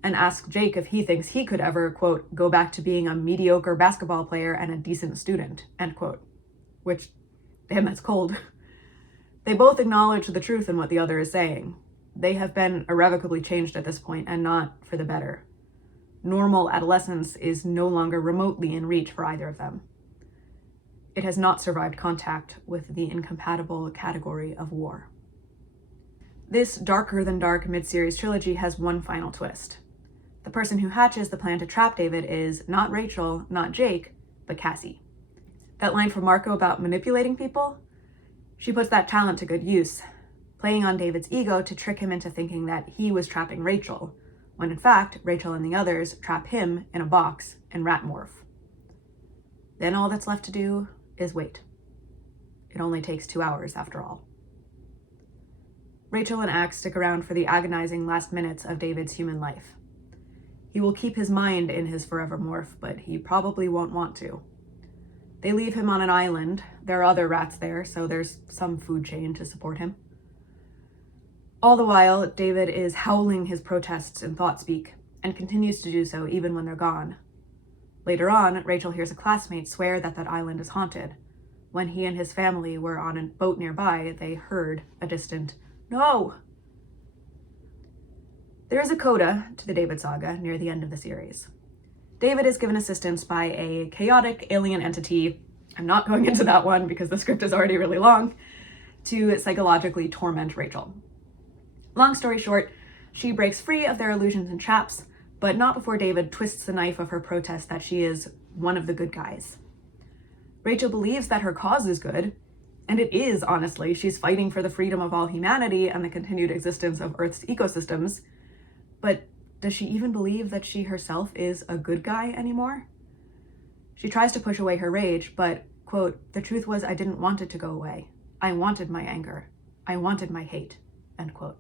and ask Jake if he thinks he could ever, quote, go back to being a mediocre basketball player and a decent student, end quote. Which, damn, that's cold. They both acknowledge the truth in what the other is saying. They have been irrevocably changed at this point, and not for the better. Normal adolescence is no longer remotely in reach for either of them. It has not survived contact with the incompatible category of war. This darker than dark mid-series trilogy has one final twist. The person who hatches the plan to trap David is not Rachel, not Jake, but Cassie. That line from Marco about manipulating people? She puts that talent to good use, playing on David's ego to trick him into thinking that he was trapping Rachel, when in fact, Rachel and the others trap him in a box in Ratmorph. Then all that's left to do is wait. It only takes 2 hours after all. Rachel and Axe stick around for the agonizing last minutes of David's human life. He will keep his mind in his forever morph, but he probably won't want to. They leave him on an island. There are other rats there, so there's some food chain to support him. All the while, David is howling his protests in thought speak, and continues to do so even when they're gone. Later on, Rachel hears a classmate swear that that island is haunted. When he and his family were on a boat nearby, they heard a distant, "No!" There is a coda to the David saga near the end of the series. David is given assistance by a chaotic alien entity, I'm not going into that one because the script is already really long, to psychologically torment Rachel. Long story short, she breaks free of their illusions and traps, but not before David twists the knife of her protest that she is one of the good guys. Rachel believes that her cause is good, and it is, honestly. She's fighting for the freedom of all humanity and the continued existence of Earth's ecosystems. But does she even believe that she herself is a good guy anymore? She tries to push away her rage, but, quote, "The truth was I didn't want it to go away. I wanted my anger. I wanted my hate," end quote.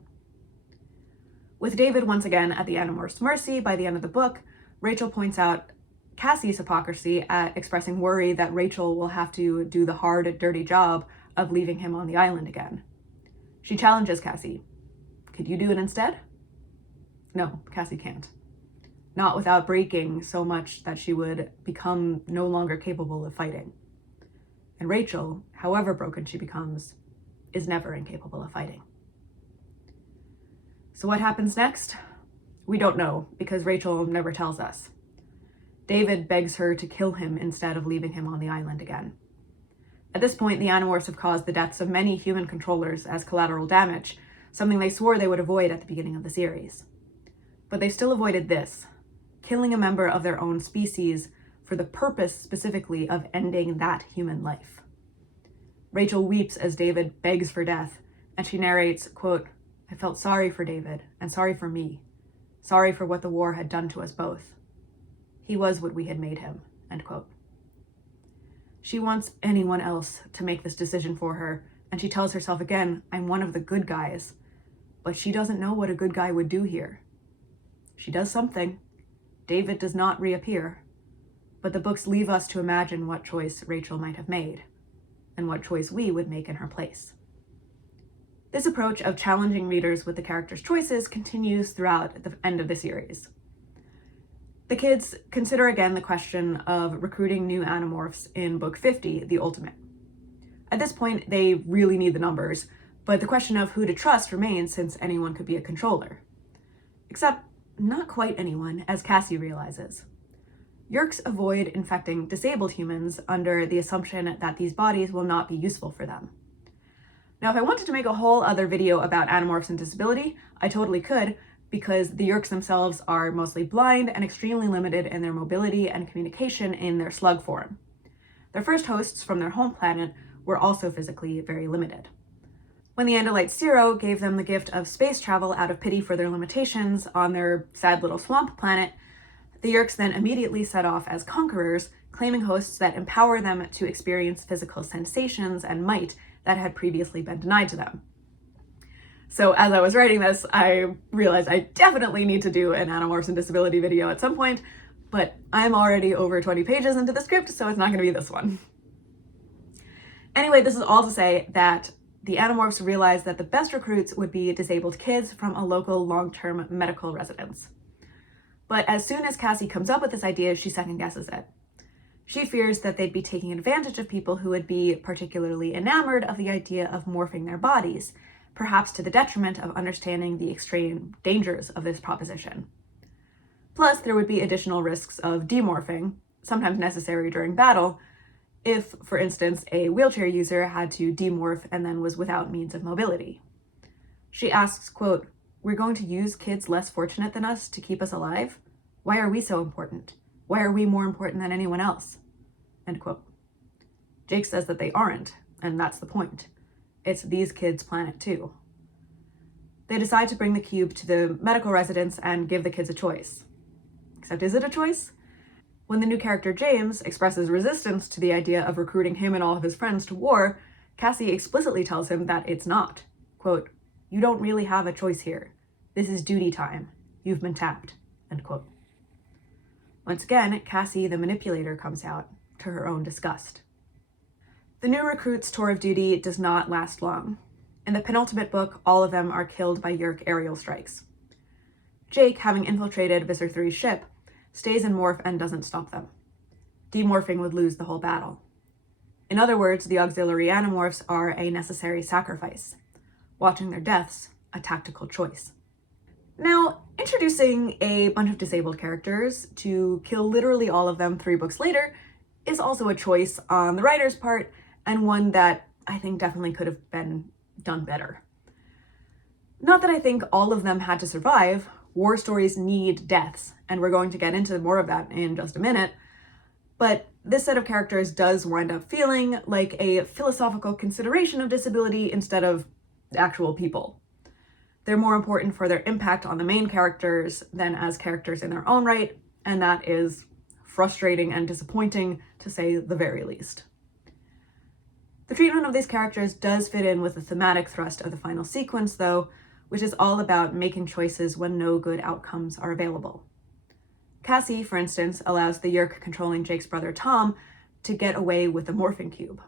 With David once again at the Animorphs' mercy by the end of the book, Rachel points out Cassie's hypocrisy at expressing worry that Rachel will have to do the hard, dirty job of leaving him on the island again. She challenges Cassie. Could you do it instead? No, Cassie can't. Not without breaking so much that she would become no longer capable of fighting. And Rachel, however broken she becomes, is never incapable of fighting. So what happens next? We don't know, because Rachel never tells us. David begs her to kill him instead of leaving him on the island again. At this point, the Animorphs have caused the deaths of many human controllers as collateral damage, something they swore they would avoid at the beginning of the series. But they've still avoided this, killing a member of their own species for the purpose specifically of ending that human life. Rachel weeps as David begs for death, and she narrates, quote, "I felt sorry for David and sorry for me, sorry for what the war had done to us both. He was what we had made him," end quote. She wants anyone else to make this decision for her, and she tells herself again, "I'm one of the good guys," but she doesn't know what a good guy would do here. She does something. David does not reappear, but the books leave us to imagine what choice Rachel might have made, and what choice we would make in her place. This approach of challenging readers with the characters' choices continues throughout the end of the series. The kids consider again the question of recruiting new Animorphs in Book 50, The Ultimate. At this point, they really need the numbers, but the question of who to trust remains since anyone could be a controller. Except not quite anyone, as Cassie realizes. Yeerks avoid infecting disabled humans under the assumption that these bodies will not be useful for them. Now, if I wanted to make a whole other video about Animorphs and disability, I totally could, because the Yeerks themselves are mostly blind and extremely limited in their mobility and communication in their slug form. Their first hosts from their home planet were also physically very limited. When the Andalite Zero gave them the gift of space travel out of pity for their limitations on their sad little swamp planet, the Yeerks then immediately set off as conquerors, claiming hosts that empower them to experience physical sensations and might that had previously been denied to them. So as I was writing this, I realized I definitely need to do an Animorphs and disability video at some point, but I'm already over 20 pages into the script, so it's not going to be this one. Anyway, this is all to say that the Animorphs realized that the best recruits would be disabled kids from a local long-term medical residence. But as soon as Cassie comes up with this idea, she second-guesses it. She fears that they'd be taking advantage of people who would be particularly enamored of the idea of morphing their bodies, perhaps to the detriment of understanding the extreme dangers of this proposition. Plus, there would be additional risks of demorphing, sometimes necessary during battle, if, for instance, a wheelchair user had to demorph and then was without means of mobility. She asks, quote, "We're going to use kids less fortunate than us to keep us alive? Why are we so important? Why are we more important than anyone else?" End quote. Jake says that they aren't, and that's the point. It's these kids' planet too. They decide to bring the cube to the medical residence and give the kids a choice. Except, is it a choice? When the new character James expresses resistance to the idea of recruiting him and all of his friends to war, Cassie explicitly tells him that it's not. Quote, "You don't really have a choice here. This is duty time. You've been tapped." End quote. Once again, Cassie, the manipulator, comes out, to her own disgust. The new recruits' tour of duty does not last long. In the penultimate book, all of them are killed by Yeerk aerial strikes. Jake, having infiltrated Visser 3's ship, stays in morph and doesn't stop them. Demorphing would lose the whole battle. In other words, the auxiliary Animorphs are a necessary sacrifice. Watching their deaths, a tactical choice. Now, introducing a bunch of disabled characters to kill literally all of them 3 books later is also a choice on the writer's part, and one that I think definitely could have been done better. Not that I think all of them had to survive. War stories need deaths, and we're going to get into more of that in just a minute, but this set of characters does wind up feeling like a philosophical consideration of disability instead of actual people. They're more important for their impact on the main characters than as characters in their own right, and that is frustrating and disappointing, to say the very least. The treatment of these characters does fit in with the thematic thrust of the final sequence, though, which is all about making choices when no good outcomes are available. Cassie, for instance, allows the Yeerk controlling Jake's brother Tom to get away with the morphing cube.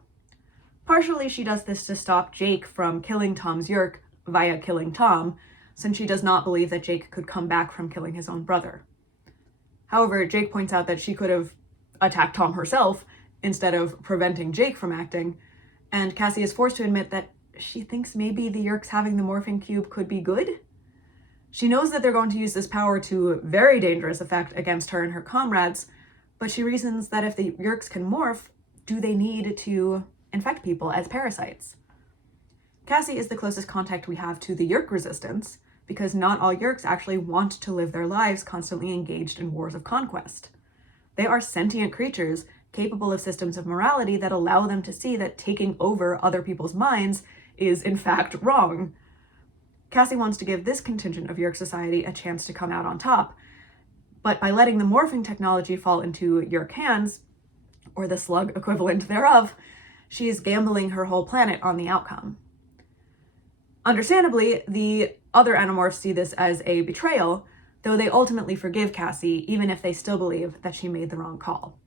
Partially, she does this to stop Jake from killing Tom's Yeerk via killing Tom, since she does not believe that Jake could come back from killing his own brother. However, Jake points out that she could have attacked Tom herself instead of preventing Jake from acting, and Cassie is forced to admit that she thinks maybe the Yeerks having the morphing cube could be good. She knows that they're going to use this power to very dangerous effect against her and her comrades, but she reasons that if the Yeerks can morph, do they need to infect people as parasites? Cassie is the closest contact we have to the Yeerk resistance, because not all Yeerks actually want to live their lives constantly engaged in wars of conquest. They are sentient creatures capable of systems of morality that allow them to see that taking over other people's minds is in fact wrong. Cassie wants to give this contingent of Yeerk society a chance to come out on top, but by letting the morphing technology fall into Yeerk hands, or the slug equivalent thereof, she is gambling her whole planet on the outcome. Understandably, the other Animorphs see this as a betrayal, though they ultimately forgive Cassie, even if they still believe that she made the wrong call.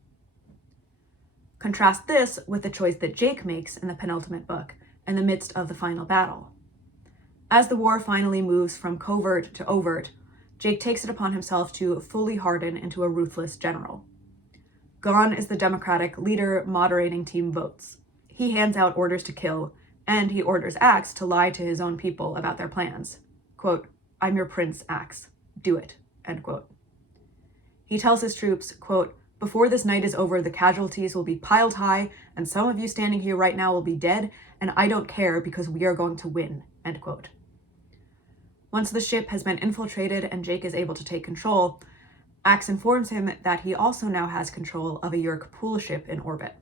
Contrast this with the choice that Jake makes in the penultimate book, in the midst of the final battle. As the war finally moves from covert to overt, Jake takes it upon himself to fully harden into a ruthless general. Gone is the democratic leader moderating team votes. He hands out orders to kill, and he orders Axe to lie to his own people about their plans. Quote, "I'm your prince, Axe. Do it." End quote. He tells his troops, quote, "Before this night is over, the casualties will be piled high, and some of you standing here right now will be dead, and I don't care because we are going to win." End quote. Once the ship has been infiltrated and Jake is able to take control, Axe informs him that he also now has control of a Yeerk pool ship in orbit.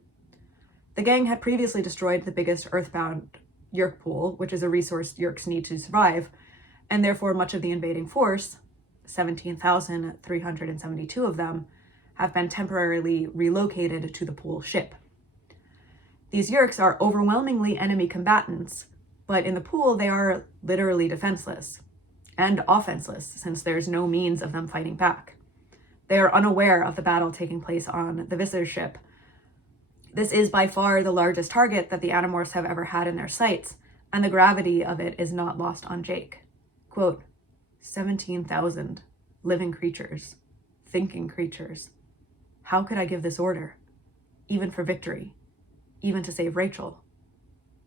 The gang had previously destroyed the biggest earthbound Yeerk pool, which is a resource Yeerks need to survive, and therefore much of the invading force, 17,372 of them, have been temporarily relocated to the pool ship. These Yeerks are overwhelmingly enemy combatants, but in the pool they are literally defenseless, and offenseless, since there's no means of them fighting back. They are unaware of the battle taking place on the Visser ship. This is by far the largest target that the Animorphs have ever had in their sights, and the gravity of it is not lost on Jake. Quote, 17,000 living creatures, thinking creatures. How could I give this order? Even for victory, even to save Rachel.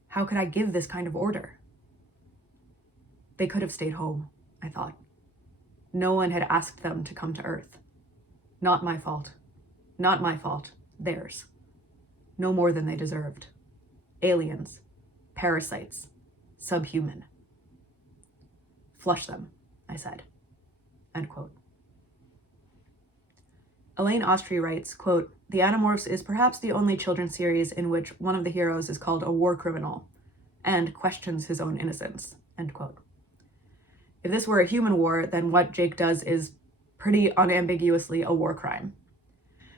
How could I give this kind of order? They could have stayed home, I thought. No one had asked them to come to Earth. Not my fault. Not my fault. Theirs. No more than they deserved. Aliens. Parasites. Subhuman. Flush them, I said." End quote. Elaine Ostry writes, quote, "The Animorphs is perhaps the only children's series in which one of the heroes is called a war criminal and questions his own innocence." End quote. If this were a human war, then what Jake does is pretty unambiguously a war crime.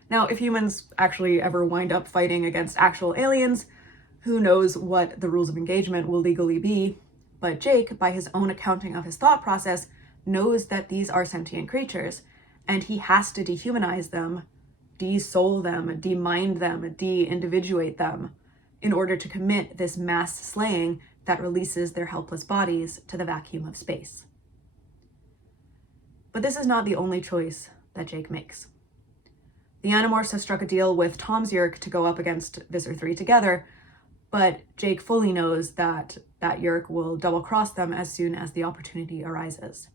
Now, if humans actually ever wind up fighting against actual aliens, who knows what the rules of engagement will legally be, but Jake, by his own accounting of his thought process, knows that these are sentient creatures, and he has to dehumanize them, de-soul them, de-mind them, de-individuate them, in order to commit this mass slaying that releases their helpless bodies to the vacuum of space. But this is not the only choice that Jake makes. The Animorphs have struck a deal with Tom's Yeerk to go up against Visser 3 together, but Jake fully knows that Yeerk will double-cross them as soon as the opportunity arises.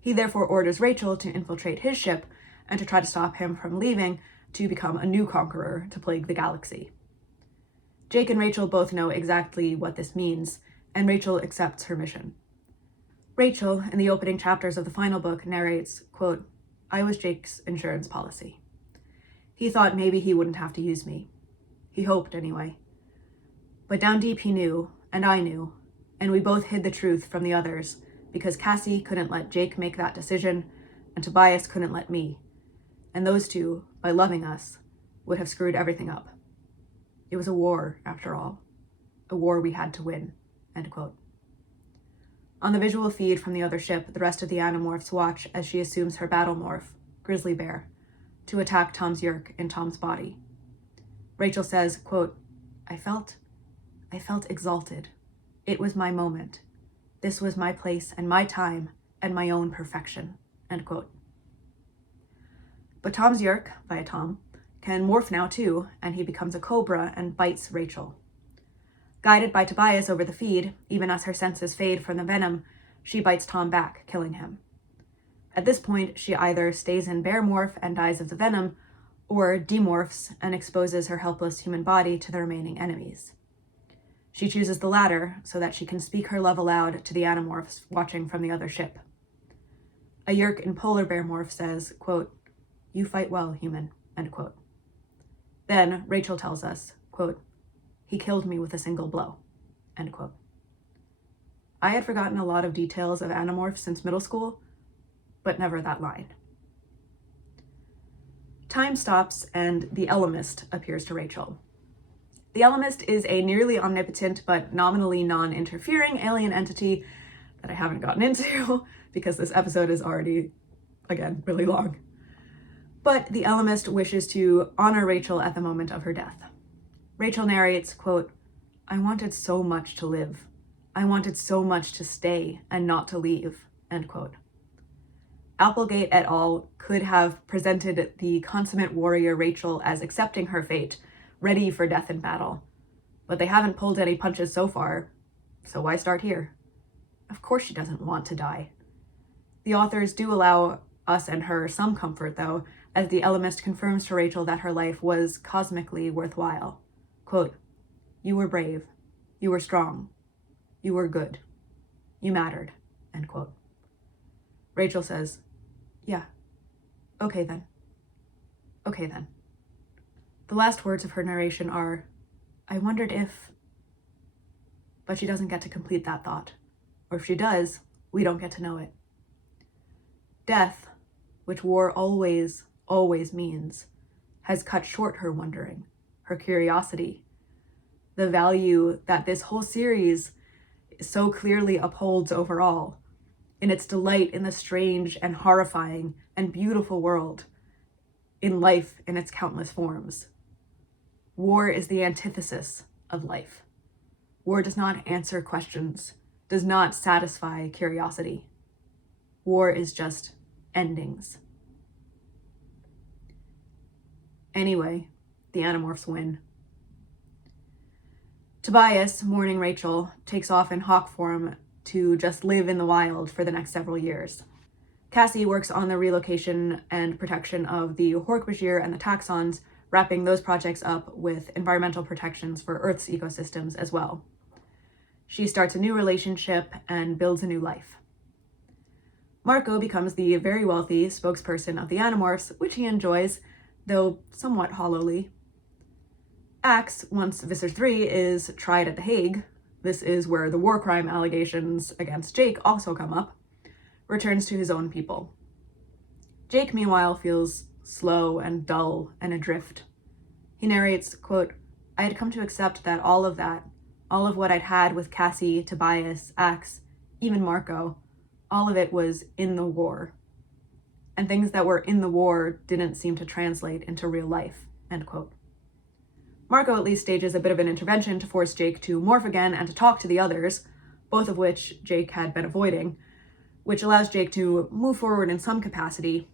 He therefore orders Rachel to infiltrate his ship and to try to stop him from leaving to become a new conqueror to plague the galaxy. Jake and Rachel both know exactly what this means, and Rachel accepts her mission. Rachel, in the opening chapters of the final book, narrates, quote, "I was Jake's insurance policy. He thought maybe he wouldn't have to use me. He hoped, anyway. But down deep he knew, and I knew, and we both hid the truth from the others, because Cassie couldn't let Jake make that decision, and Tobias couldn't let me. And those two, by loving us, would have screwed everything up. It was a war, after all. A war we had to win." End quote. On the visual feed from the other ship, the rest of the Animorphs watch as she assumes her battle morph, Grizzly Bear, to attack Tom's Yeerk in Tom's body. Rachel says, quote, I felt exalted. It was my moment. This was my place and my time and my own perfection." End quote. But Tom's Yeerk, via Tom, can morph now too, and he becomes a cobra and bites Rachel. Guided by Tobias over the feed, even as her senses fade from the venom, she bites Tom back, killing him. At this point, she either stays in bear morph and dies of the venom, or demorphs and exposes her helpless human body to the remaining enemies. She chooses the latter so that she can speak her love aloud to the Animorphs watching from the other ship. A Yeerk in polar bear morph says, quote, "You fight well, human," end quote. Then Rachel tells us, quote, "He killed me with a single blow," end quote. I had forgotten a lot of details of Animorphs since middle school, but never that line. Time stops and the Elemist appears to Rachel. The Elemist is a nearly omnipotent but nominally non-interfering alien entity that I haven't gotten into because this episode is already, again, really long. But the Elemist wishes to honor Rachel at the moment of her death. Rachel narrates, quote, "I wanted so much to live. I wanted so much to stay and not to leave," end quote. Applegate et al. Could have presented the consummate warrior Rachel as accepting her fate, ready for death in battle. But they haven't pulled any punches so far, so why start here? Of course she doesn't want to die. The authors do allow us and her some comfort, though, as the Elemist confirms to Rachel that her life was cosmically worthwhile. Quote, "You were brave. You were strong. You were good. You mattered," end quote. Rachel says, "Yeah. Okay then. Okay then." The last words of her narration are, "I wondered if," but she doesn't get to complete that thought. Or if she does, we don't get to know it. Death, which war always, always means, has cut short her wondering, her curiosity, the value that this whole series so clearly upholds overall, in its delight in the strange and horrifying and beautiful world, in life in its countless forms. War is the antithesis of life. War does not answer questions, does not satisfy curiosity. War is just endings. Anyway, the Animorphs win. Tobias, mourning Rachel, takes off in hawk form to just live in the wild for the next several years. Cassie works on the relocation and protection of the Hork-Bajir and the taxons, wrapping those projects up with environmental protections for Earth's ecosystems as well. She starts a new relationship and builds a new life. Marco becomes the very wealthy spokesperson of the Animorphs, which he enjoys, though somewhat hollowly. Axe, once Visser 3 is tried at The Hague, this is where the war crime allegations against Jake also come up, returns to his own people. Jake, meanwhile, feels slow and dull and adrift. He narrates, quote, "I had come to accept that, all of what I'd had with Cassie, Tobias, Axe, even Marco, all of it was in the war. And things that were in the war didn't seem to translate into real life," end quote. Marco at least stages a bit of an intervention to force Jake to morph again and to talk to the others, both of which Jake had been avoiding, which allows Jake to move forward in some capacity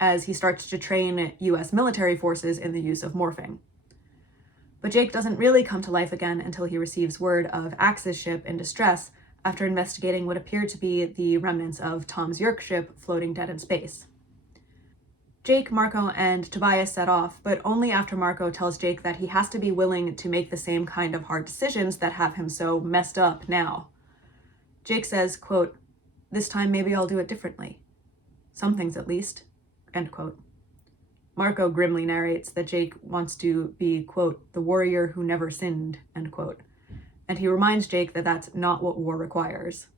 as he starts to train US military forces in the use of morphing. But Jake doesn't really come to life again until he receives word of Axe's ship in distress after investigating what appeared to be the remnants of Tom's Yerk ship floating dead in space. Jake, Marco, and Tobias set off, but only after Marco tells Jake that he has to be willing to make the same kind of hard decisions that have him so messed up now. Jake says, quote, "This time maybe I'll do it differently. Some things at least," end quote. Marco grimly narrates that Jake wants to be, quote, "the warrior who never sinned," end quote. And he reminds Jake that that's not what war requires.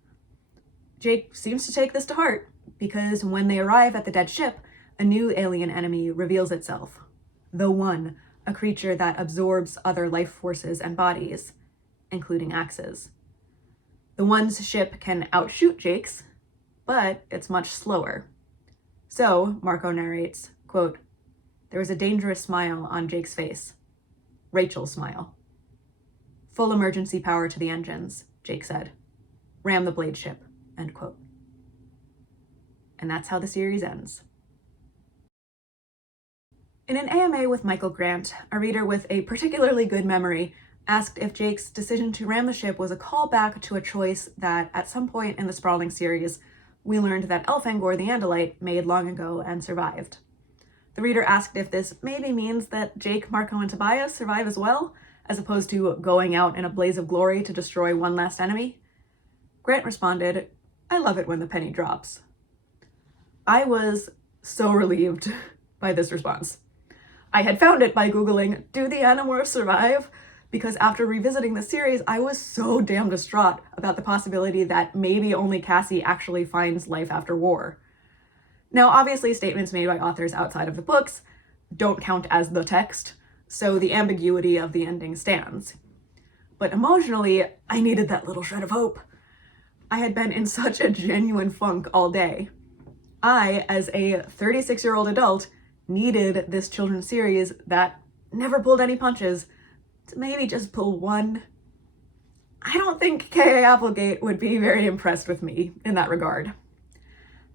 Jake seems to take this to heart, because when they arrive at the dead ship, a new alien enemy reveals itself. The One, a creature that absorbs other life forces and bodies, including Axe's. The One's ship can outshoot Jake's, but it's much slower. So, Marco narrates, quote, "There was a dangerous smile on Jake's face. Rachel's smile. Full emergency power to the engines," Jake said. "Ram the blade ship," end quote. And that's how the series ends. In an AMA with Michael Grant, a reader with a particularly good memory asked if Jake's decision to ram the ship was a callback to a choice that, at some point in the Sprawling series, we learned that Elfangor the Andalite made long ago and survived. The reader asked if this maybe means that Jake, Marco, and Tobias survive as well, as opposed to going out in a blaze of glory to destroy one last enemy. Grant responded, "I love it when the penny drops." I was so relieved by this response. I had found it by Googling, "Do the Animorphs survive?" Because after revisiting the series, I was so damn distraught about the possibility that maybe only Cassie actually finds life after war. Now, obviously, statements made by authors outside of the books don't count as the text, so the ambiguity of the ending stands. But emotionally, I needed that little shred of hope. I had been in such a genuine funk all day. I, as a 36-year-old adult, needed this children's series that never pulled any punches to maybe just pull one. I don't think K.A. Applegate would be very impressed with me in that regard.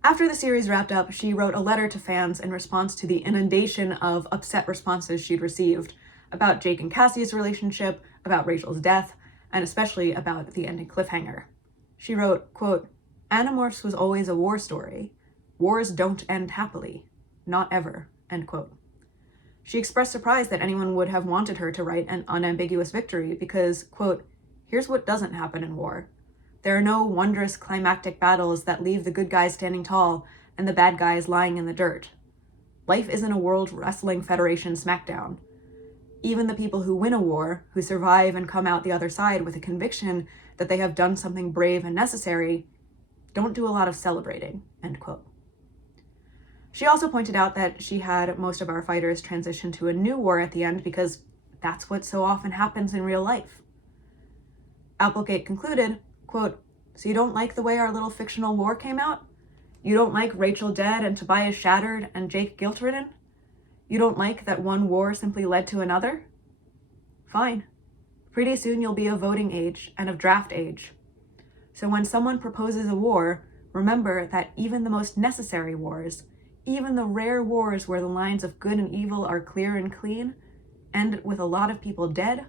After the series wrapped up, she wrote a letter to fans in response to the inundation of upset responses she'd received about Jake and Cassie's relationship, about Rachel's death, and especially about the ending cliffhanger. She wrote, quote, "Animorphs was always a war story. Wars don't end happily. Not ever," end quote. She expressed surprise that anyone would have wanted her to write an unambiguous victory because, quote, "Here's what doesn't happen in war. There are no wondrous climactic battles that leave the good guys standing tall and the bad guys lying in the dirt. Life isn't a World Wrestling Federation smackdown. Even the people who win a war, who survive and come out the other side with a conviction that they have done something brave and necessary, don't do a lot of celebrating," end quote. She also pointed out that she had most of our fighters transition to a new war at the end because that's what so often happens in real life. Applegate concluded, quote, "So you don't like the way our little fictional war came out? You don't like Rachel dead and Tobias shattered and Jake guilt-ridden? You don't like that one war simply led to another? Fine. Pretty soon you'll be of voting age and of draft age. So when someone proposes a war, remember that even the most necessary wars, even the rare wars where the lines of good and evil are clear and clean, end with a lot of people dead,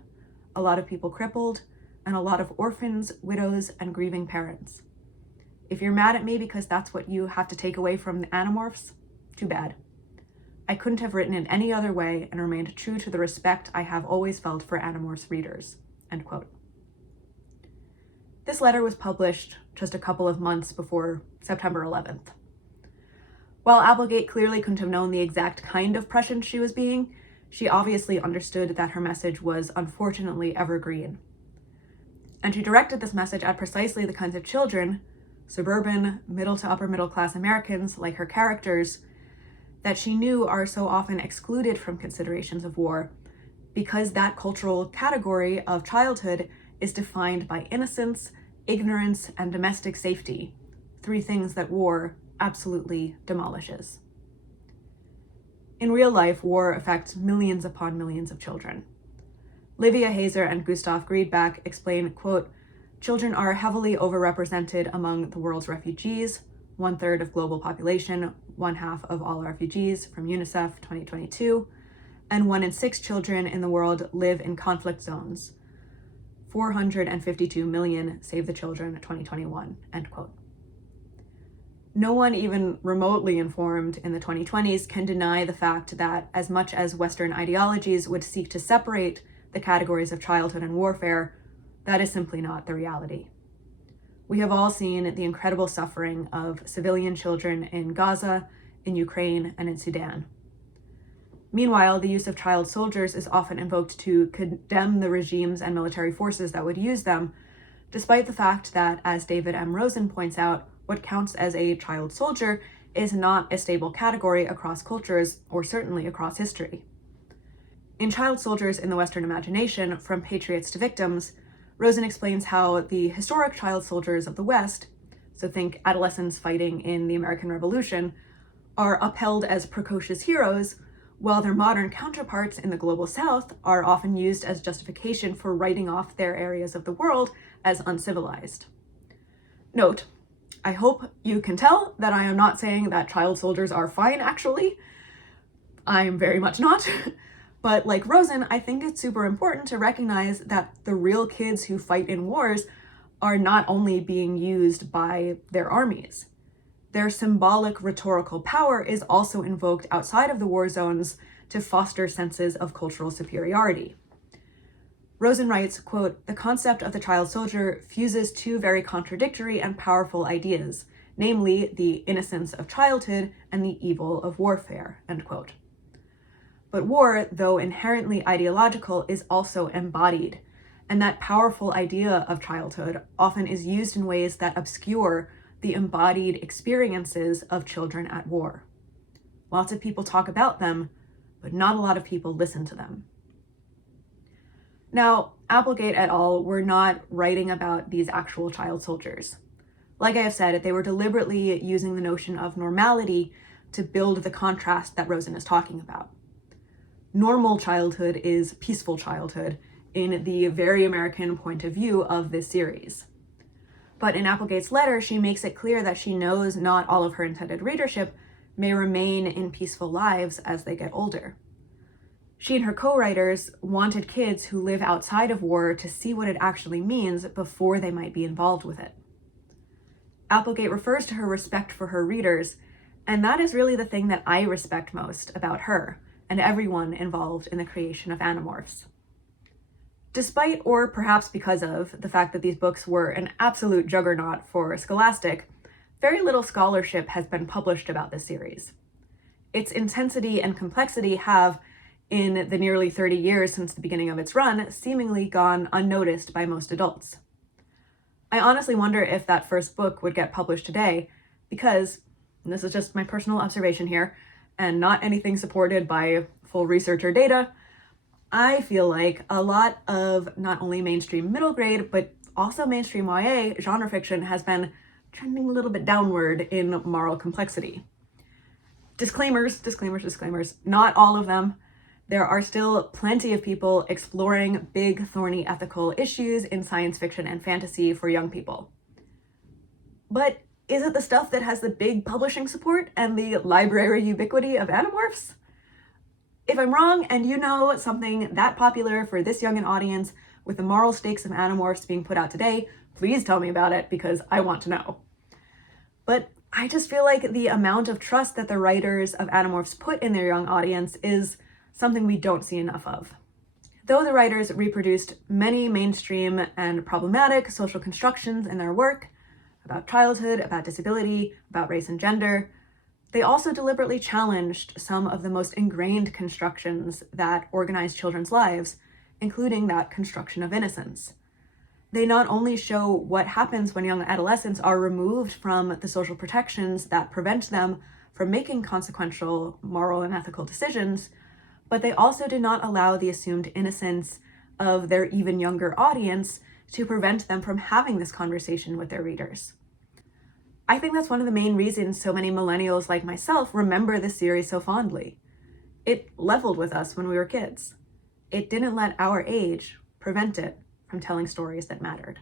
a lot of people crippled, and a lot of orphans, widows, and grieving parents. If you're mad at me because that's what you have to take away from the Animorphs, too bad. I couldn't have written it any other way and remained true to the respect I have always felt for Animorphs readers," end quote. This letter was published just a couple of months before September 11th. While Applegate clearly couldn't have known the exact kind of prescient she was being, she obviously understood that her message was unfortunately evergreen. And she directed this message at precisely the kinds of children, suburban, middle to upper middle class Americans like her characters, that she knew are so often excluded from considerations of war because that cultural category of childhood is defined by innocence, ignorance, and domestic safety, three things that war absolutely demolishes. In real life, war affects millions upon millions of children. Livia Hazer and Gustav Gredeback explain, quote, "Children are heavily overrepresented among the world's refugees, 1/3 of global population, 1/2 of all refugees from UNICEF 2022, and 1 in 6 children in the world live in conflict zones. 452 million Save the Children 2021, end quote. No one even remotely informed in the 2020s can deny the fact that as much as Western ideologies would seek to separate the categories of childhood and warfare, that is simply not the reality. We have all seen the incredible suffering of civilian children in Gaza, in Ukraine, and in Sudan. Meanwhile, the use of child soldiers is often invoked to condemn the regimes and military forces that would use them, despite the fact that, as David M. Rosen points out, what counts as a child soldier is not a stable category across cultures, or certainly across history. In Child Soldiers in the Western Imagination, From Patriots to Victims, Rosen explains how the historic child soldiers of the West, so think adolescents fighting in the American Revolution, are upheld as precocious heroes, while their modern counterparts in the global South are often used as justification for writing off their areas of the world as uncivilized. Note, I hope you can tell that I am not saying that child soldiers are fine, actually. I'm very much not. But like Rosen, I think it's super important to recognize that the real kids who fight in wars are not only being used by their armies. Their symbolic rhetorical power is also invoked outside of the war zones to foster senses of cultural superiority. Rosen writes, quote, "The concept of the child soldier fuses two very contradictory and powerful ideas, namely the innocence of childhood and the evil of warfare," end quote. But war, though inherently ideological, is also embodied, and that powerful idea of childhood often is used in ways that obscure the embodied experiences of children at war. Lots of people talk about them, but not a lot of people listen to them. Now, Applegate et al. Were not writing about these actual child soldiers. Like I have said, they were deliberately using the notion of normality to build the contrast that Rosen is talking about. Normal childhood is peaceful childhood in the very American point of view of this series. But in Applegate's letter, she makes it clear that she knows not all of her intended readership may remain in peaceful lives as they get older. She and her co-writers wanted kids who live outside of war to see what it actually means before they might be involved with it. Applegate refers to her respect for her readers, and that is really the thing that I respect most about her and everyone involved in the creation of Animorphs. Despite, or perhaps because of, the fact that these books were an absolute juggernaut for Scholastic, very little scholarship has been published about this series. Its intensity and complexity have, in the nearly 30 years since the beginning of its run, seemingly gone unnoticed by most adults. I honestly wonder if that first book would get published today, because, and this is just my personal observation here, and not anything supported by full research or data, I feel like a lot of not only mainstream middle grade, but also mainstream YA genre fiction has been trending a little bit downward in moral complexity. Disclaimers, not all of them. There are still plenty of people exploring big, thorny ethical issues in science fiction and fantasy for young people. But is it the stuff that has the big publishing support and the library ubiquity of Animorphs? If I'm wrong and you know something that popular for this young an audience with the moral stakes of Animorphs being put out today, please tell me about it because I want to know. But I just feel like the amount of trust that the writers of Animorphs put in their young audience is something we don't see enough of. Though the writers reproduced many mainstream and problematic social constructions in their work, about childhood, about disability, about race and gender, They also deliberately challenged some of the most ingrained constructions that organize children's lives, including that construction of innocence. They not only show what happens when young adolescents are removed from the social protections that prevent them from making consequential moral and ethical decisions, but they also do not allow the assumed innocence of their even younger audience to prevent them from having this conversation with their readers. I think that's one of the main reasons so many millennials like myself remember this series so fondly. It leveled with us when we were kids. It didn't let our age prevent it from telling stories that mattered.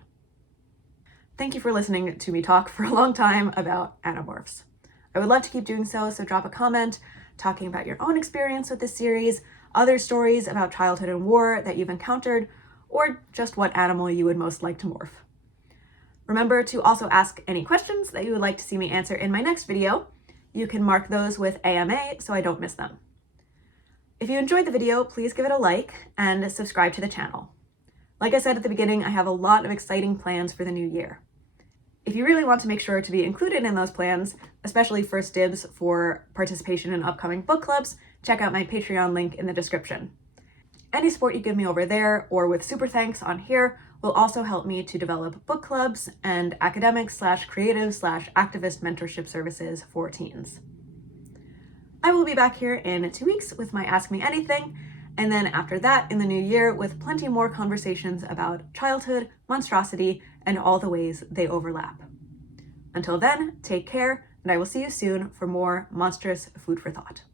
Thank you for listening to me talk for a long time about Animorphs. I would love to keep doing so drop a comment talking about your own experience with this series, other stories about childhood and war that you've encountered, or just what animal you would most like to morph. Remember to also ask any questions that you would like to see me answer in my next video. You can mark those with AMA so I don't miss them. If you enjoyed the video, please give it a like and subscribe to the channel. Like I said at the beginning, I have a lot of exciting plans for the new year. If you really want to make sure to be included in those plans, especially first dibs for participation in upcoming book clubs, check out my Patreon link in the description. Any support you give me over there or with super thanks on here will also help me to develop book clubs and academic/creative/activist mentorship services for teens. I will be back here in 2 weeks with my Ask Me Anything, and then after that in the new year with plenty more conversations about childhood, monstrosity, and all the ways they overlap. Until then, take care, and I will see you soon for more monstrous food for thought.